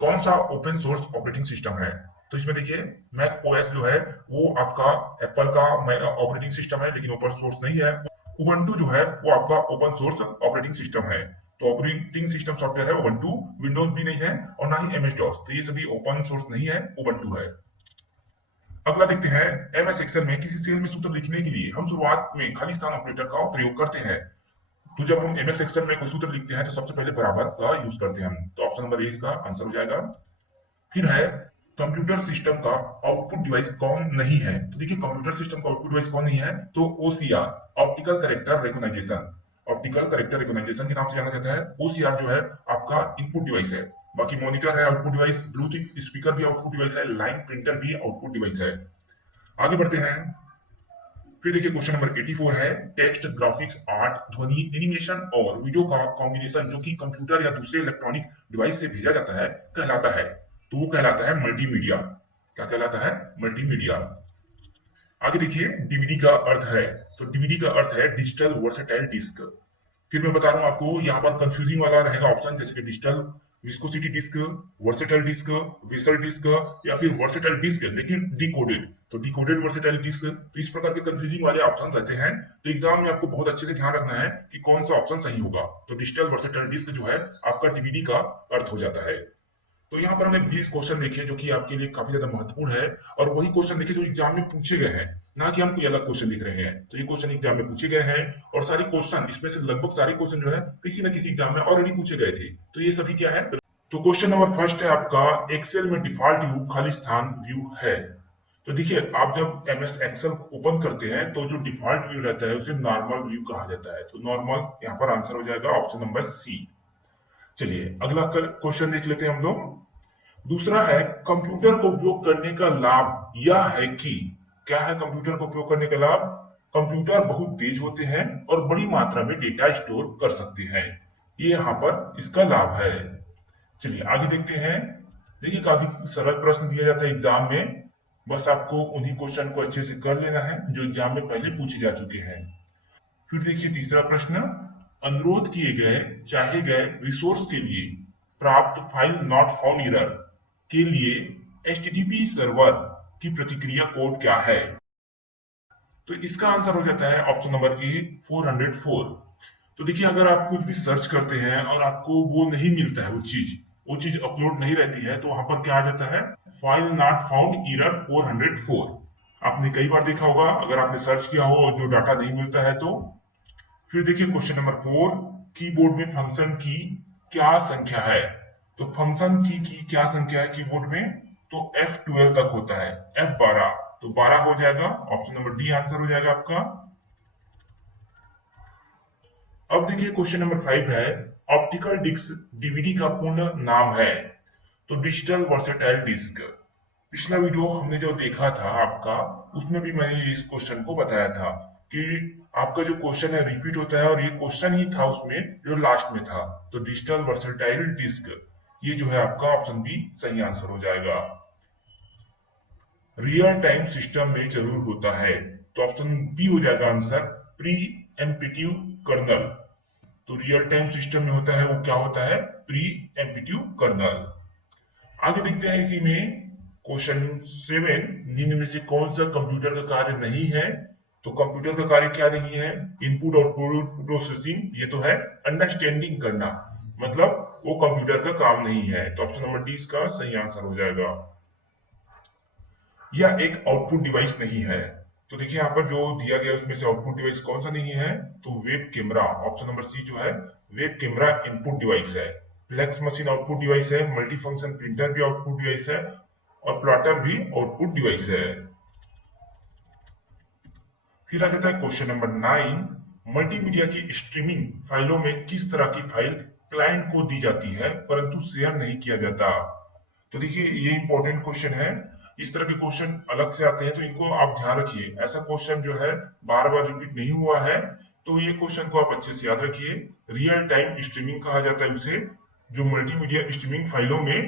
कौन सा ओपन सोर्स ऑपरेटिंग सिस्टम है? तो इसमें देखिए, मैक ओएस जो है वो आपका एप्पल का ऑपरेटिंग सिस्टम है, लेकिन ओपन सोर्स नहीं है। उबंटू जो है वो आपका ओपन सोर्स ऑपरेटिंग सिस्टम है। तो ऑपरेटिंग सिस्टम सॉफ्टवेयर है उबंटू, विंडोज भी नहीं है और ना ही एमएस डॉस, तो ये सभी ओपन सोर्स नहीं है, उबंटू है। अगला देखते हैं, एमएस एक्सेल में किसी सेल में सूत्र लिखने के लिए हम शुरुआत में खाली स्थान ऑपरेटर का प्रयोग करते हैं। तो जब हम एमएस एक्सेल में कोई सूत्र लिखते हैं तो सबसे पहले बराबर का यूज करते हैं हम। तो ऑप्शन नंबर ए इसका आंसर हो जाएगा। फिर है, कंप्यूटर सिस्टम का आउटपुट डिवाइस कौन नहीं है? तो देखिए, कंप्यूटर सिस्टम का आउटपुट डिवाइस कौन नहीं है? तो OCR, optical character recognition, optical character recognition के नाम से जाना जाता है। ओसीआर जो है आपका इनपुट डिवाइस है। बाकी मॉनिटर है आउटपुट डिवाइस, ब्लूटूथ स्पीकर भी आउटपुट डिवाइस है, लाइन प्रिंटर भी आउटपुट डिवाइस है। आगे बढ़ते हैं। फिर देखिए क्वेश्चन नंबर 84 है, टेक्स्ट, ग्राफिक्स, आर्ट, ध्वनि, एनिमेशन और वीडियो का कॉम्बिनेशन जो कि कंप्यूटर या दूसरे इलेक्ट्रॉनिक डिवाइस से भेजा जाता है कहलाता है। तो वो कहलाता है मल्टीमीडिया। क्या कहलाता है? मल्टीमीडिया। आगे देखिए, डीवीडी का अर्थ है। तो डीवीडी का अर्थ है डिजिटल वर्सेटाइल डिस्क। फिर मैं बता रहा हूं आपको, यहाँ पर कंफ्यूजिंग वाला रहेगा ऑप्शन, जैसे कि digital viscosity disc, versatile disc, vessel disc, या फिर वर्सेटाइल डिस्क लेकिन डिकोडेड। तो डिकोडेड वर्सेटाइल डिस्क, तो इस प्रकार के कंफ्यूजिंग वाले ऑप्शन रहते हैं। तो एग्जाम में आपको बहुत अच्छे से ध्यान रखना है कि कौन सा ऑप्शन सही होगा। तो डिजिटल वर्सेटाइल डिस्क जो है आपका डीवीडी का अर्थ हो जाता है। तो यहाँ पर हमने 20 क्वेश्चन देखे जो कि आपके लिए काफी ज्यादा महत्वपूर्ण है, और वही क्वेश्चन देखे जो एग्जाम में पूछे गए हैं, ना कि हम कोई अलग क्वेश्चन लिख रहे हैं। तो ये क्वेश्चन एग्जाम में पूछे गए हैं, और सारे क्वेश्चन, इसमें से लगभग सारे क्वेश्चन जो है किसी न किसी एग्जाम में ऑलरेडी पूछे गए थे। तो ये सभी क्या है? तो क्वेश्चन नंबर फर्स्ट है आपका, एक्सेल में डिफॉल्ट व्यू खाली स्थान व्यू है। तो देखिए, आप जब एमएस एक्सेल ओपन करते हैं तो जो डिफॉल्ट व्यू रहता है उसे नॉर्मल व्यू कहा जाता है। तो नॉर्मल यहाँ पर आंसर हो जाएगा ऑप्शन नंबर सी। चलिए अगला क्वेश्चन देख लेते हैं हम लोग। दूसरा है, कंप्यूटर को उपयोग करने का लाभ यह है कि, क्या है कंप्यूटर को उपयोग करने का लाभ? कंप्यूटर बहुत तेज होते हैं और बड़ी मात्रा में डेटा स्टोर कर सकते हैं। ये यहाँ पर इसका लाभ है। चलिए आगे देखते हैं। देखिए, काफी सरल प्रश्न दिया जाता है एग्जाम में, बस आपको उन्हीं क्वेश्चन को अच्छे से कर लेना है जो एग्जाम में पहले पूछे जा चुके हैं। फिर देखिए तीसरा प्रश्न, अनुरोध किए गए चाहे गए रिसोर्स के लिए प्राप्त फाइल नॉट फाउंड एरर के लिए एचटीटीपी सर्वर की प्रतिक्रिया कोड क्या है? तो इसका आंसर हो जाता है ऑप्शन नंबर ए 404। तो देखिए, अगर आप कुछ भी सर्च करते हैं और आपको वो नहीं मिलता है, वो चीज अपलोड नहीं रहती है, तो वहां पर क्या आ जाता है? File not found error 404। आपने कई बार देखा होगा अगर आपने सर्च किया हो और जो डाटा नहीं मिलता है तो। फिर देखिए क्वेश्चन नंबर 4, कीबोर्ड में फंक्शन की क्या संख्या है? तो फंक्शन की क्या संख्या है कीबोर्ड में? तो F12 तक होता है, F12, तो 12 हो जाएगा। ऑप्शन नंबर डी आंसर हो जाएगा आपका। अब देखिए क्वेश्चन नंबर 5 है, ऑप्टिकल डिस्क डीवीडी का पूर्ण नाम है? तो डिजिटल वर्सेटाइल डिस्क। पिछला वीडियो हमने जो देखा था आपका, उसमें भी मैंने इस क्वेश्चन को बताया था कि आपका जो क्वेश्चन है रिपीट होता है, और ये क्वेश्चन ही था उसमें जो लास्ट में था। तो डिजिटल वर्सेटाइल डिस्क, ये जो है आपका ऑप्शन बी सही आंसर हो जाएगा। रियल टाइम सिस्टम में जरूर होता है, तो ऑप्शन बी हो जाएगा आंसर, प्री एम्पिट्यू कर्नल। तो रियल टाइम सिस्टम में होता है, वो क्या होता है? Preemptive kernel. आगे देखते हैं इसी में क्वेश्चन 7, निम्न में से कौन सा कंप्यूटर का कार्य नहीं है? तो कंप्यूटर का कार्य क्या नहीं है? इनपुट आउटपुट प्रोसेसिंग, ये तो है। अंडरस्टैंडिंग करना, मतलब वो कंप्यूटर का काम नहीं है। तो ऑप्शन नंबर डी इसका सही आंसर हो जाएगा। यह एक आउटपुट डिवाइस नहीं है। तो देखिए यहाँ पर जो दिया गया उसमें से आउटपुट डिवाइस कौन सा नहीं है? तो web camera, option number C जो है वेब कैमरा इनपुट डिवाइस है। फ्लैक्स मशीन आउटपुट डिवाइस है, मल्टी फंक्शन प्रिंटर भी आउटपुट डिवाइस है, और प्लॉटर भी आउटपुट डिवाइस है। फिर आ जाता है क्वेश्चन नंबर 9, मल्टीमीडिया की स्ट्रीमिंग फाइलों में किस तरह की फाइल क्लाइंट को दी जाती है परंतु शेयर नहीं किया जाता। तो देखिए ये इंपॉर्टेंट क्वेश्चन है। इस तरह के क्वेश्चन अलग से आते हैं तो इनको आप ध्यान रखिए। ऐसा क्वेश्चन जो है बार बार रिपीट नहीं हुआ है, तो ये क्वेश्चन को आप अच्छे से याद रखिए। रियल टाइम स्ट्रीमिंग कहा जाता है उसे, जो मल्टीमीडिया स्ट्रीमिंग फाइलों में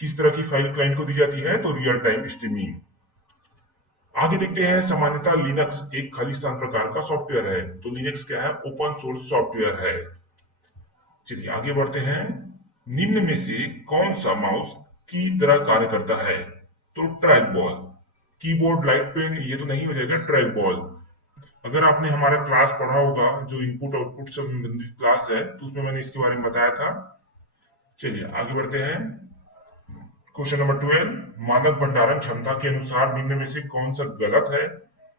किस तरह की फाइल क्लाइंट को दी जाती है, तो रियल टाइम स्ट्रीमिंग। आगे देखते हैं, सामान्यतः लिनक्स एक खालिस्तान प्रकार का सॉफ्टवेयर है। तो लिनक्स क्या है? ओपन सोर्स सॉफ्टवेयर है। चलिए आगे बढ़ते हैं। निम्न में से कौन सा माउस की तरह कार्य करता है? तो track ball. Keyboard, light pen, ये तो नहीं हो जाएगा। Track ball. अगर आपने हमारा क्लास पढ़ा होगा, जो इनपुट आउटपुट से संबंधित क्लास है, तो उसमें मैंने इसके बारे में बताया था। चलिए आगे बढ़ते हैं। क्वेश्चन नंबर 12, मानक भंडारण क्षमता के अनुसार निम्न में से कौन सा गलत है?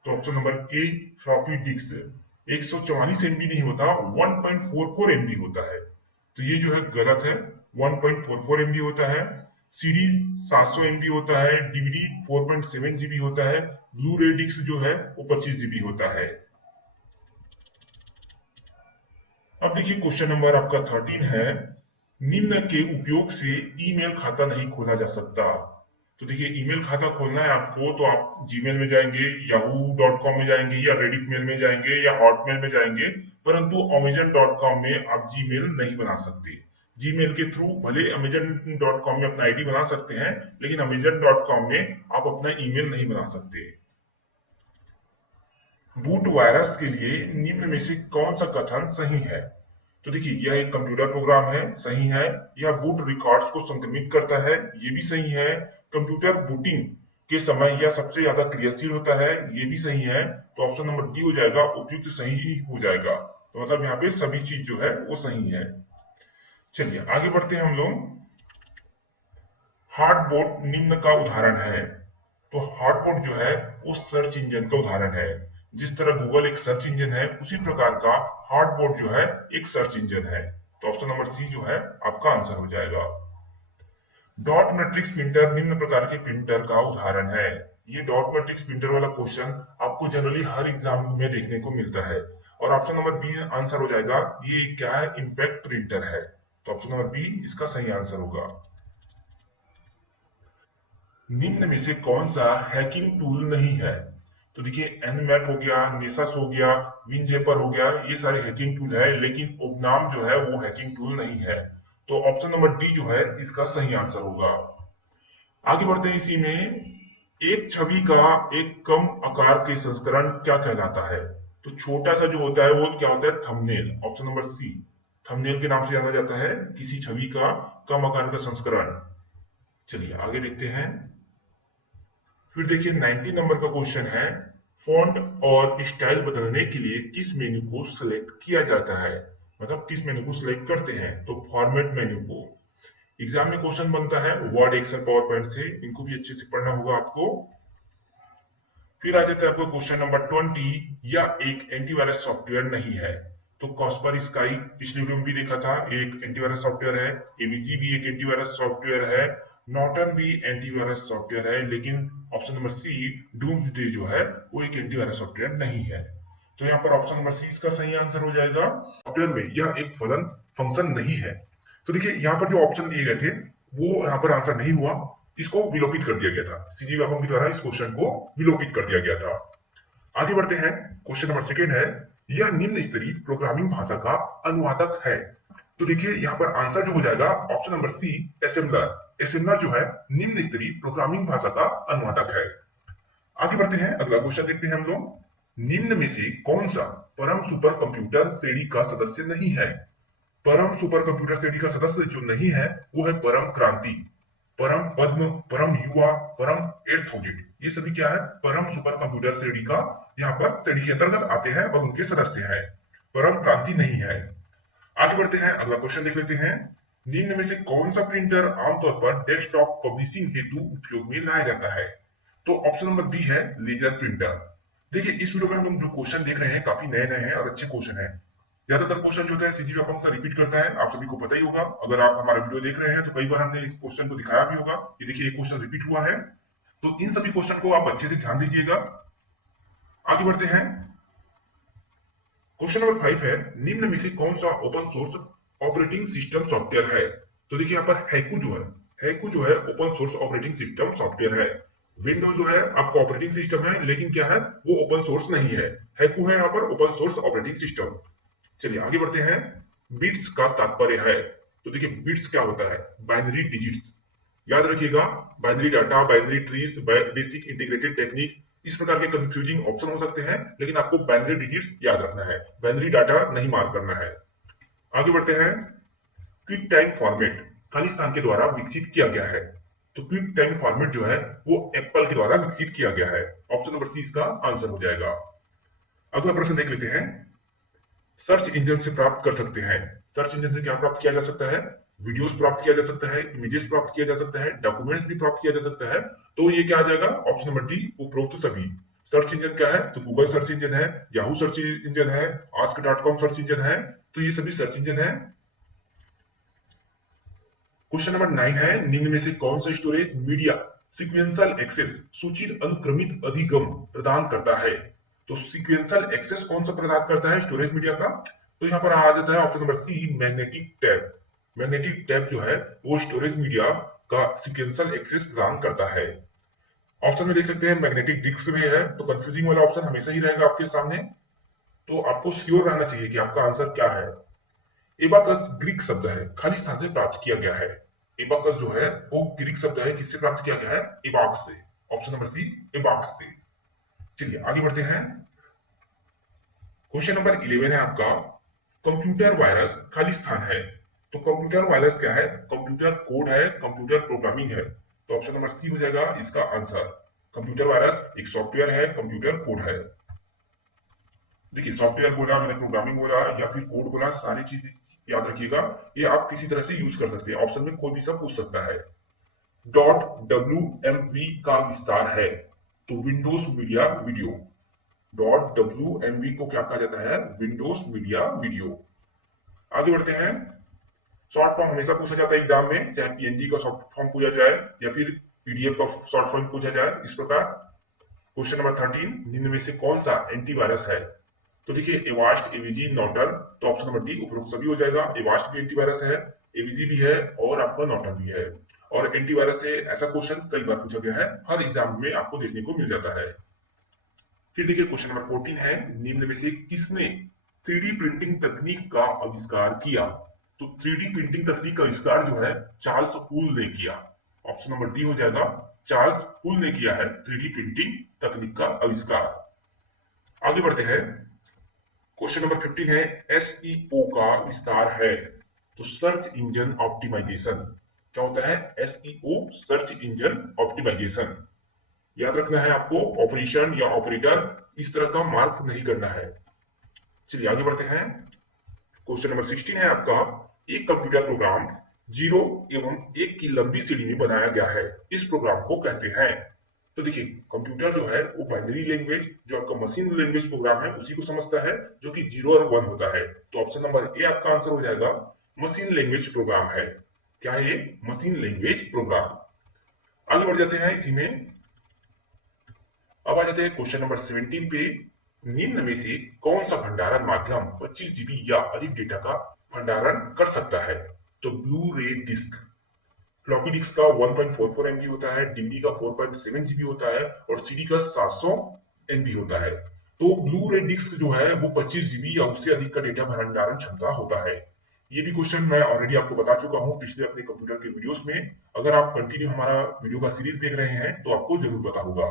तो option number A, floppy disk 144 MB नहीं होता, 1.44 एमबी होता है। तो ये जो है गलत है, 1.44 एमबी होता है। सीडी 700 एमबी होता है। डीवीडी 4.7 जीबी होता है। ब्लू रे डिस्क जो है वो 25 जीबी होता है। अब देखिए क्वेश्चन नंबर आपका 13 है, निम्न के उपयोग से ईमेल खाता नहीं खोला जा सकता। तो देखिए ईमेल खाता खोलना है आपको, तो आप जीमेल में जाएंगे, yahoo.com में जाएंगे, या रेडिट मेल में जाएंगे, या हॉटमेल में जाएंगे, परंतु अमेजन.com में आप जीमेल नहीं बना सकते। जीमेल के थ्रू भले अमेजन.com में अपना आईडी बना सकते हैं, लेकिन अमेजन.com में आप अपना ईमेल नहीं बना सकते। बूट वायरस के लिए निम्न में से कौन सा कथन सही है? तो देखिए यह एक कंप्यूटर प्रोग्राम है, सही है। यह बूट रिकॉर्ड्स को संक्रमित करता है, ये भी सही है। कंप्यूटर बूटिंग के समय यह सबसे ज्यादा क्रियाशील होता है, ये भी सही है। तो ऑप्शन नंबर डी हो जाएगा, उपयुक्त सही ही हो जाएगा। तो मतलब यहाँ पे सभी चीज जो है वो सही है। चलिए आगे बढ़ते हैं हम लोग। हार्डबोर्ड निम्न का उदाहरण है। तो हार्डबोर्ड जो है वो सर्च इंजन का उदाहरण है। जिस तरह गूगल एक सर्च इंजन है, उसी प्रकार का हार्डबोर्ड जो है एक सर्च इंजन है। तो ऑप्शन नंबर सी जो है आपका आंसर हो जाएगा। डॉट मैट्रिक्स प्रिंटर निम्न प्रकार के प्रिंटर का उदाहरण है। ये डॉट मैट्रिक्स प्रिंटर वाला क्वेश्चन आपको जनरली हर एग्जाम में देखने को मिलता है। और ऑप्शन नंबर बी आंसर हो जाएगा। ये क्या है? इंपैक्ट प्रिंटर है। तो ऑप्शन नंबर बी इसका सही आंसर होगा। निम्न में से कौन सा हैकिंग टूल नहीं है? तो देखिए एनमैप हो गया, नेसस हो गया, विनजेपर हो गया, ये सारे हैकिंग टूल है, लेकिन ओबनाम जो है वो हैकिंग टूल नहीं है। तो ऑप्शन नंबर डी जो है इसका सही आंसर होगा। आगे बढ़ते हैं इसी में। एक छवि का एक कम आकार के संस्करण क्या कहलाता है? तो छोटा सा जो होता है वो क्या होता है? Thumbnail. Option number C, thumbnail के नाम से जाना जाता है किसी छवि का कम आकार का संस्करण। चलिए आगे देखते हैं। फिर देखिए 90 नंबर का क्वेश्चन है, फॉन्ट और स्टाइल बदलने के लिए किस मेन्यू को सिलेक्ट किया जाता है? मतलब किस मेन्यू को सिलेक्ट करते हैं? तो फॉर्मेट मेन्यू को। एग्जाम में क्वेश्चन बनता है वर्ड, एक्सेल, पावर पॉइंट से, इनको भी अच्छे से पढ़ना होगा आपको। फिर आ जाता है आपको क्वेश्चन नंबर 20, या एक एंटीवायरस सॉफ्टवेयर नहीं है। तो कॉस्पर स्काई पिछले वीडियो में भी देखा था, एक एंटीवायरस सॉफ्टवेयर है। एबीसी भी एक एंटीवायरस सॉफ्टवेयर है। नॉर्टन भी एंटीवायरस सॉफ्टवेयर है, लेकिन ऑप्शन नंबर सी डूम्सडे जो है वो एक एंटीवायरस सॉफ्टवेयर नहीं है। तो यहाँ पर ऑप्शन नंबर सी इसका सही आंसर हो जाएगा। सॉफ्टवेयर में यह एक फंक्शन नहीं है। तो देखिए यहाँ पर जो ऑप्शन दिए गए थे वो यहाँ पर आंसर नहीं हुआ, इसको विलोपित कर दिया गया था। सीजी व्यापम के द्वारा इस क्वेश्चन को विलोपित कर दिया गया था। आगे बढ़ते हैं। क्वेश्चन नंबर सेकेंड है, यह निम्न स्तरीय प्रोग्रामिंग भाषा का अनुवादक है। तो देखिए यहाँ पर आंसर जो हो जाएगा option number C, assembler. Assembler जो है निम्न स्तरीय प्रोग्रामिंग भाषा का अनुवादक है। आगे बढ़ते हैं, अगला क्वेश्चन देखते हैं हम लोग। निम्न में से कौन सा परम सुपर कंप्यूटर श्रेणी का सदस्य नहीं है? परम सुपर कंप्यूटर श्रेणी का सदस्य जो नहीं है वो है परम क्रांति, परम पद्म, परम युवा, परम 8000। ये सभी क्या है? परम सुपर कंप्यूटर श्रेणी का यहाँ पर श्रेणी के अंतर्गत आते हैं और उनके सदस्य हैं। परम क्रांति नहीं है। आगे बढ़ते हैं, अगला क्वेश्चन देख लेते हैं। निम्न में से कौन सा प्रिंटर आमतौर पर डेस्कटॉप पब्लिशिंग हेतु उपयोग में लाया जाता है? तो ऑप्शन नंबर बी है लेजर प्रिंटर। देखिए इस वीडियो में हम लोग जो क्वेश्चन देख रहे हैं काफी नए नए हैं और अच्छे क्वेश्चन हैं। ज्यादातर क्वेश्चन जो होता है सीजी व्यापम का रिपीट करता है, आप सभी को पता ही होगा। अगर आप हमारा वीडियो देख रहे हैं तो कई बार हमने इस क्वेश्चन को दिखाया भी होगा। ये देखिए एक क्वेश्चन रिपीट हुआ है। तो इन सभी क्वेश्चन को आप अच्छे से ध्यान दीजिएगा। आगे बढ़ते हैं। क्वेश्चन नंबर 5 है, निम्न में से कौन सा open source operating system software है? तो देखिए यहाँ पर हैकू जो है open source operating system software है। विंडोज जो है आपका ऑपरेटिंग सिस्टम है, लेकिन क्या है वो ओपन सोर्स नहीं है। हैकू है यहाँ पर ओपन सोर्स ऑपरेटिंग सिस्टम। चलिए आगे बढ़ते हैं। बिट्स का तात्पर्य है, तो देखिए बिट्स क्या होता है? Binary digits. याद रखिएगा, binary data, binary trees, basic integrated technique, इस प्रकार के कंफ्यूजिंग ऑप्शन हो सकते हैं, लेकिन आपको बाइनरी डिजिट्स याद रखना है, बाइनरी डाटा नहीं मार्क करना है। आगे बढ़ते हैं। क्विक टाइम फॉर्मेट खाली स्थान के द्वारा विकसित किया गया है। तो क्विक टाइम फॉर्मेट जो है वो एप्पल के द्वारा विकसित किया गया है। ऑप्शन नंबर सी इसका आंसर हो जाएगा। अगला प्रश्न देख लेते हैं। सर्च इंजन से प्राप्त कर सकते हैं। सर्च इंजन से क्या प्राप्त किया जा सकता है? वीडियोस प्राप्त किया जा सकता है, इमेजेस प्राप्त किया जा सकता है, डॉक्यूमेंट्स भी प्राप्त किया जा सकता है। तो ये क्या आ जाएगा? ऑप्शन नंबर डी, उपरोक्त सभी। सर्च इंजन क्या है? तो गूगल सर्च इंजन है, याहू सर्च इंजन है, आस्क.com सर्च इंजन है। तो ये सभी सर्च इंजन है। क्वेश्चन नंबर 9 है, निम्न में से कौन सा स्टोरेज मीडिया सीक्वेंशियल एक्सेस सूचित अनुक्रमित अधिगम प्रदान करता है? तो सीक्वेंशियल एक्सेस कौन सा प्रदान करता है स्टोरेज मीडिया का? तो यहां पर आ जाता है option number C, magnetic tab. Magnetic tab जो है वो स्टोरेज मीडिया का सीक्वेंशियल एक्सेस प्रदान करता है। ऑप्शन में देख सकते हैं मैग्नेटिक डिस्क भी है, तो कंफ्यूजिंग वाला ऑप्शन हमेशा ही रहेगा आपके सामने। तो आपको श्योर रहना चाहिए कि आपका आंसर क्या है। एबाकस ग्रीक शब्द है, खाली स्थान से प्राप्त किया गया है। एबाकस जो है वो ग्रीक शब्द है, किससे प्राप्त किया गया है? एबाक्स से। ऑप्शन नंबर सी, एबाक्स से। चलिए आगे बढ़ते हैं। क्वेश्चन नंबर 11 है आपका, कंप्यूटर वायरस खाली स्थान है। तो कंप्यूटर वायरस क्या है? कंप्यूटर कोड है, कंप्यूटर प्रोग्रामिंग है। तो ऑप्शन नंबर सी हो जाएगा इसका आंसर। कंप्यूटर वायरस एक सॉफ्टवेयर है, कंप्यूटर कोड है। देखिए सॉफ्टवेयर बोला, मैंने प्रोग्रामिंग बोला या फिर कोड बोला, सारी चीज याद रखिएगा। ये आप किसी तरह से यूज कर सकते हैं, ऑप्शन में कोई भी सब पूछ सकता है। डॉट WMV का विस्तार है, तो Windows media video. Dot WMV को क्या कहा जाता है? Windows media video. आगे बढ़ते हैं। शॉर्ट फॉर्म हमेशा पूछा जाता है एग्जाम में, चाहे PNG का शॉर्ट फॉर्म पूछा जाए या फिर PDF का शॉर्ट फॉर्म पूछा जाए, इस प्रकार। क्वेश्चन नंबर 13, निम्न में से कौन सा एंटीवायरस है? तो देखिए एवास्ट, एवीजी, नॉर्टन। तो ऑप्शन नंबर डी उपरोक्त सभी हो जाएगा। एवास्ट भी एंटीवायरस है, एवीजी भी है और आपका नॉर्टन भी है। और एंटीवायरस से ऐसा क्वेश्चन कई बार पूछा गया है, हर एग्जाम में आपको देखने को मिल जाता है। फिर देखिए क्वेश्चन नंबर 14 है, निम्न में से किसने 3D प्रिंटिंग तकनीक का आविष्कार किया? तो 3D प्रिंटिंग तकनीक का आविष्कार जो है चार्ल्स हुल ने किया। ऑप्शन नंबर डी हो जाएगा, चार्ल्स हुल ने किया है 3D प्रिंटिंग तकनीक का आविष्कार। आगे बढ़ते हैं। क्वेश्चन नंबर 15 है, एसईओ का विस्तार है। तो सर्च इंजन ऑप्टिमाइजेशन। क्या होता है एसईओ? Search engine optimisation. याद रखना है आपको, ऑपरेशन या ऑपरेटर इस तरह का मार्क नहीं करना है। चलिए आगे बढ़ते हैं। क्वेश्चन नंबर 16 है आपका, एक कंप्यूटर प्रोग्राम 0 एवं 1 की लंबी सीढ़ी में बनाया गया है, इस प्रोग्राम को कहते हैं। तो देखिए कंप्यूटर जो है वो बाइनरी लैंग्वेज, जो आपका मशीन लैंग्वेज प्रोग्राम है उसी को समझता है, जो कि 0 और 1 होता है। तो ऑप्शन नंबर ए आपका आंसर हो जाएगा, मशीन लैंग्वेज प्रोग्राम है। क्या है ये? Machine language program. आगे बढ़ जाते हैं इसी में। अब आ जाते हैं क्वेश्चन नंबर 17 पे, निम्न में से कौन सा भंडारण माध्यम 25 GB या अधिक डेटा का भंडारण कर सकता है? तो ब्लू रे डिस्क। फ्लॉपी डिस्क का 1.44 MB होता है, डीवीडी का 4.7 GB होता है और सीडी का 700 MB होता है। तो ब्लू रे डिस्क जो है वो 25 GB या उससे अधिक का डेटा भंडारण क्षमता होता है। ये भी क्वेश्चन मैं ऑलरेडी आपको बता चुका हूँ पिछले अपने कंप्यूटर के वीडियोस में। अगर आप कंटिन्यू हमारा वीडियो का सीरीज देख रहे हैं तो आपको जरूर पता होगा।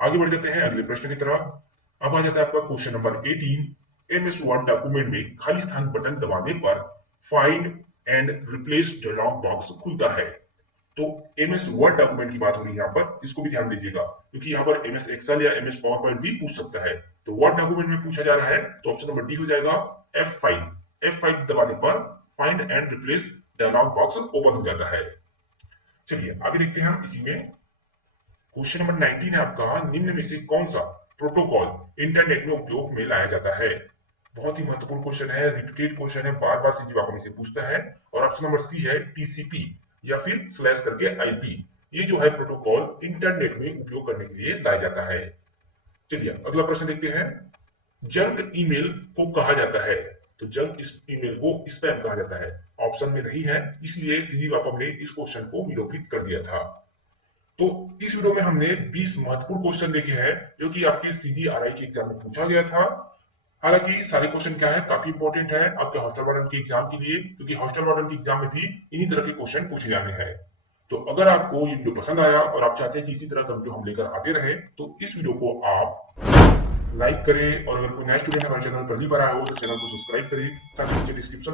आगे बढ़ जाते हैं अगले प्रश्न की तरफ। अब आ जाता है आपका question number 18, MS word document में खाली स्थान बटन दबाने पर find and replace dialog box खुलता है। तो MS वर्ड डॉक्यूमेंट की बात हो रही है यहाँ पर, इसको भी ध्यान दीजिएगा क्योंकि यहाँ पर MS एक्सेल या MS पावर पॉइंट भी पूछ सकता है। तो वर्ड डॉक्यूमेंट में पूछा जा रहा है, तो ऑप्शन नंबर डी हो जाएगा F5 दबाने पर find and replace dialog box open हो जाता है। चलिए आगे देखते हैं हम इसी में। क्वेश्चन नंबर 19 है आपका, निम्न में से कौन सा प्रोटोकॉल इंटरनेट में उपयोग में लाया जाता है? बहुत ही महत्वपूर्ण क्वेश्चन है, रिपीटेड क्वेश्चन है, बार बार सीजी वापस से पूछता है। और ऑप्शन नंबर सी है TCP या फिर स्लैश करके IP। ये जो है प्रोटोकॉल इंटरनेट में उपयोग करने के लिए लाया जाता है। चलिए अगला प्रश्न देखते हैं। जंक ईमेल को कहा जाता है? तो जंक इस ईमेल को स्पैम कहा जाता है। ऑप्शन में नहीं है, इसलिए सीजी वापम ने इस क्वेश्चन को विलोपित कर दिया था। तो इस वीडियो में हमने 20 महत्वपूर्ण क्वेश्चन देखे हैं जो कि आपके सीजीआरआई के एग्जाम में पूछा गया था। हालांकि सारे क्वेश्चन क्या है, काफी इंपॉर्टेंट है आपके हॉस्टल वार्डन के एग्जाम के लिए, क्योंकि हॉस्टल वार्डन के एग्जाम में भी इन्हीं तरह के क्वेश्चन पूछे जाने हैं। तो अगर आपको ये वीडियो पसंद आया और आप चाहते हैं कि इसी तरह का वीडियो हम लेकर आते रहे, तो इस वीडियो को आप लाइक करें, और अगर कोई नया स्टूडेंट हमारे चैनल पर पहली बार आया हो तो चैनल को सब्सक्राइब करें। साथ ही नीचे डिस्क्रिप्शन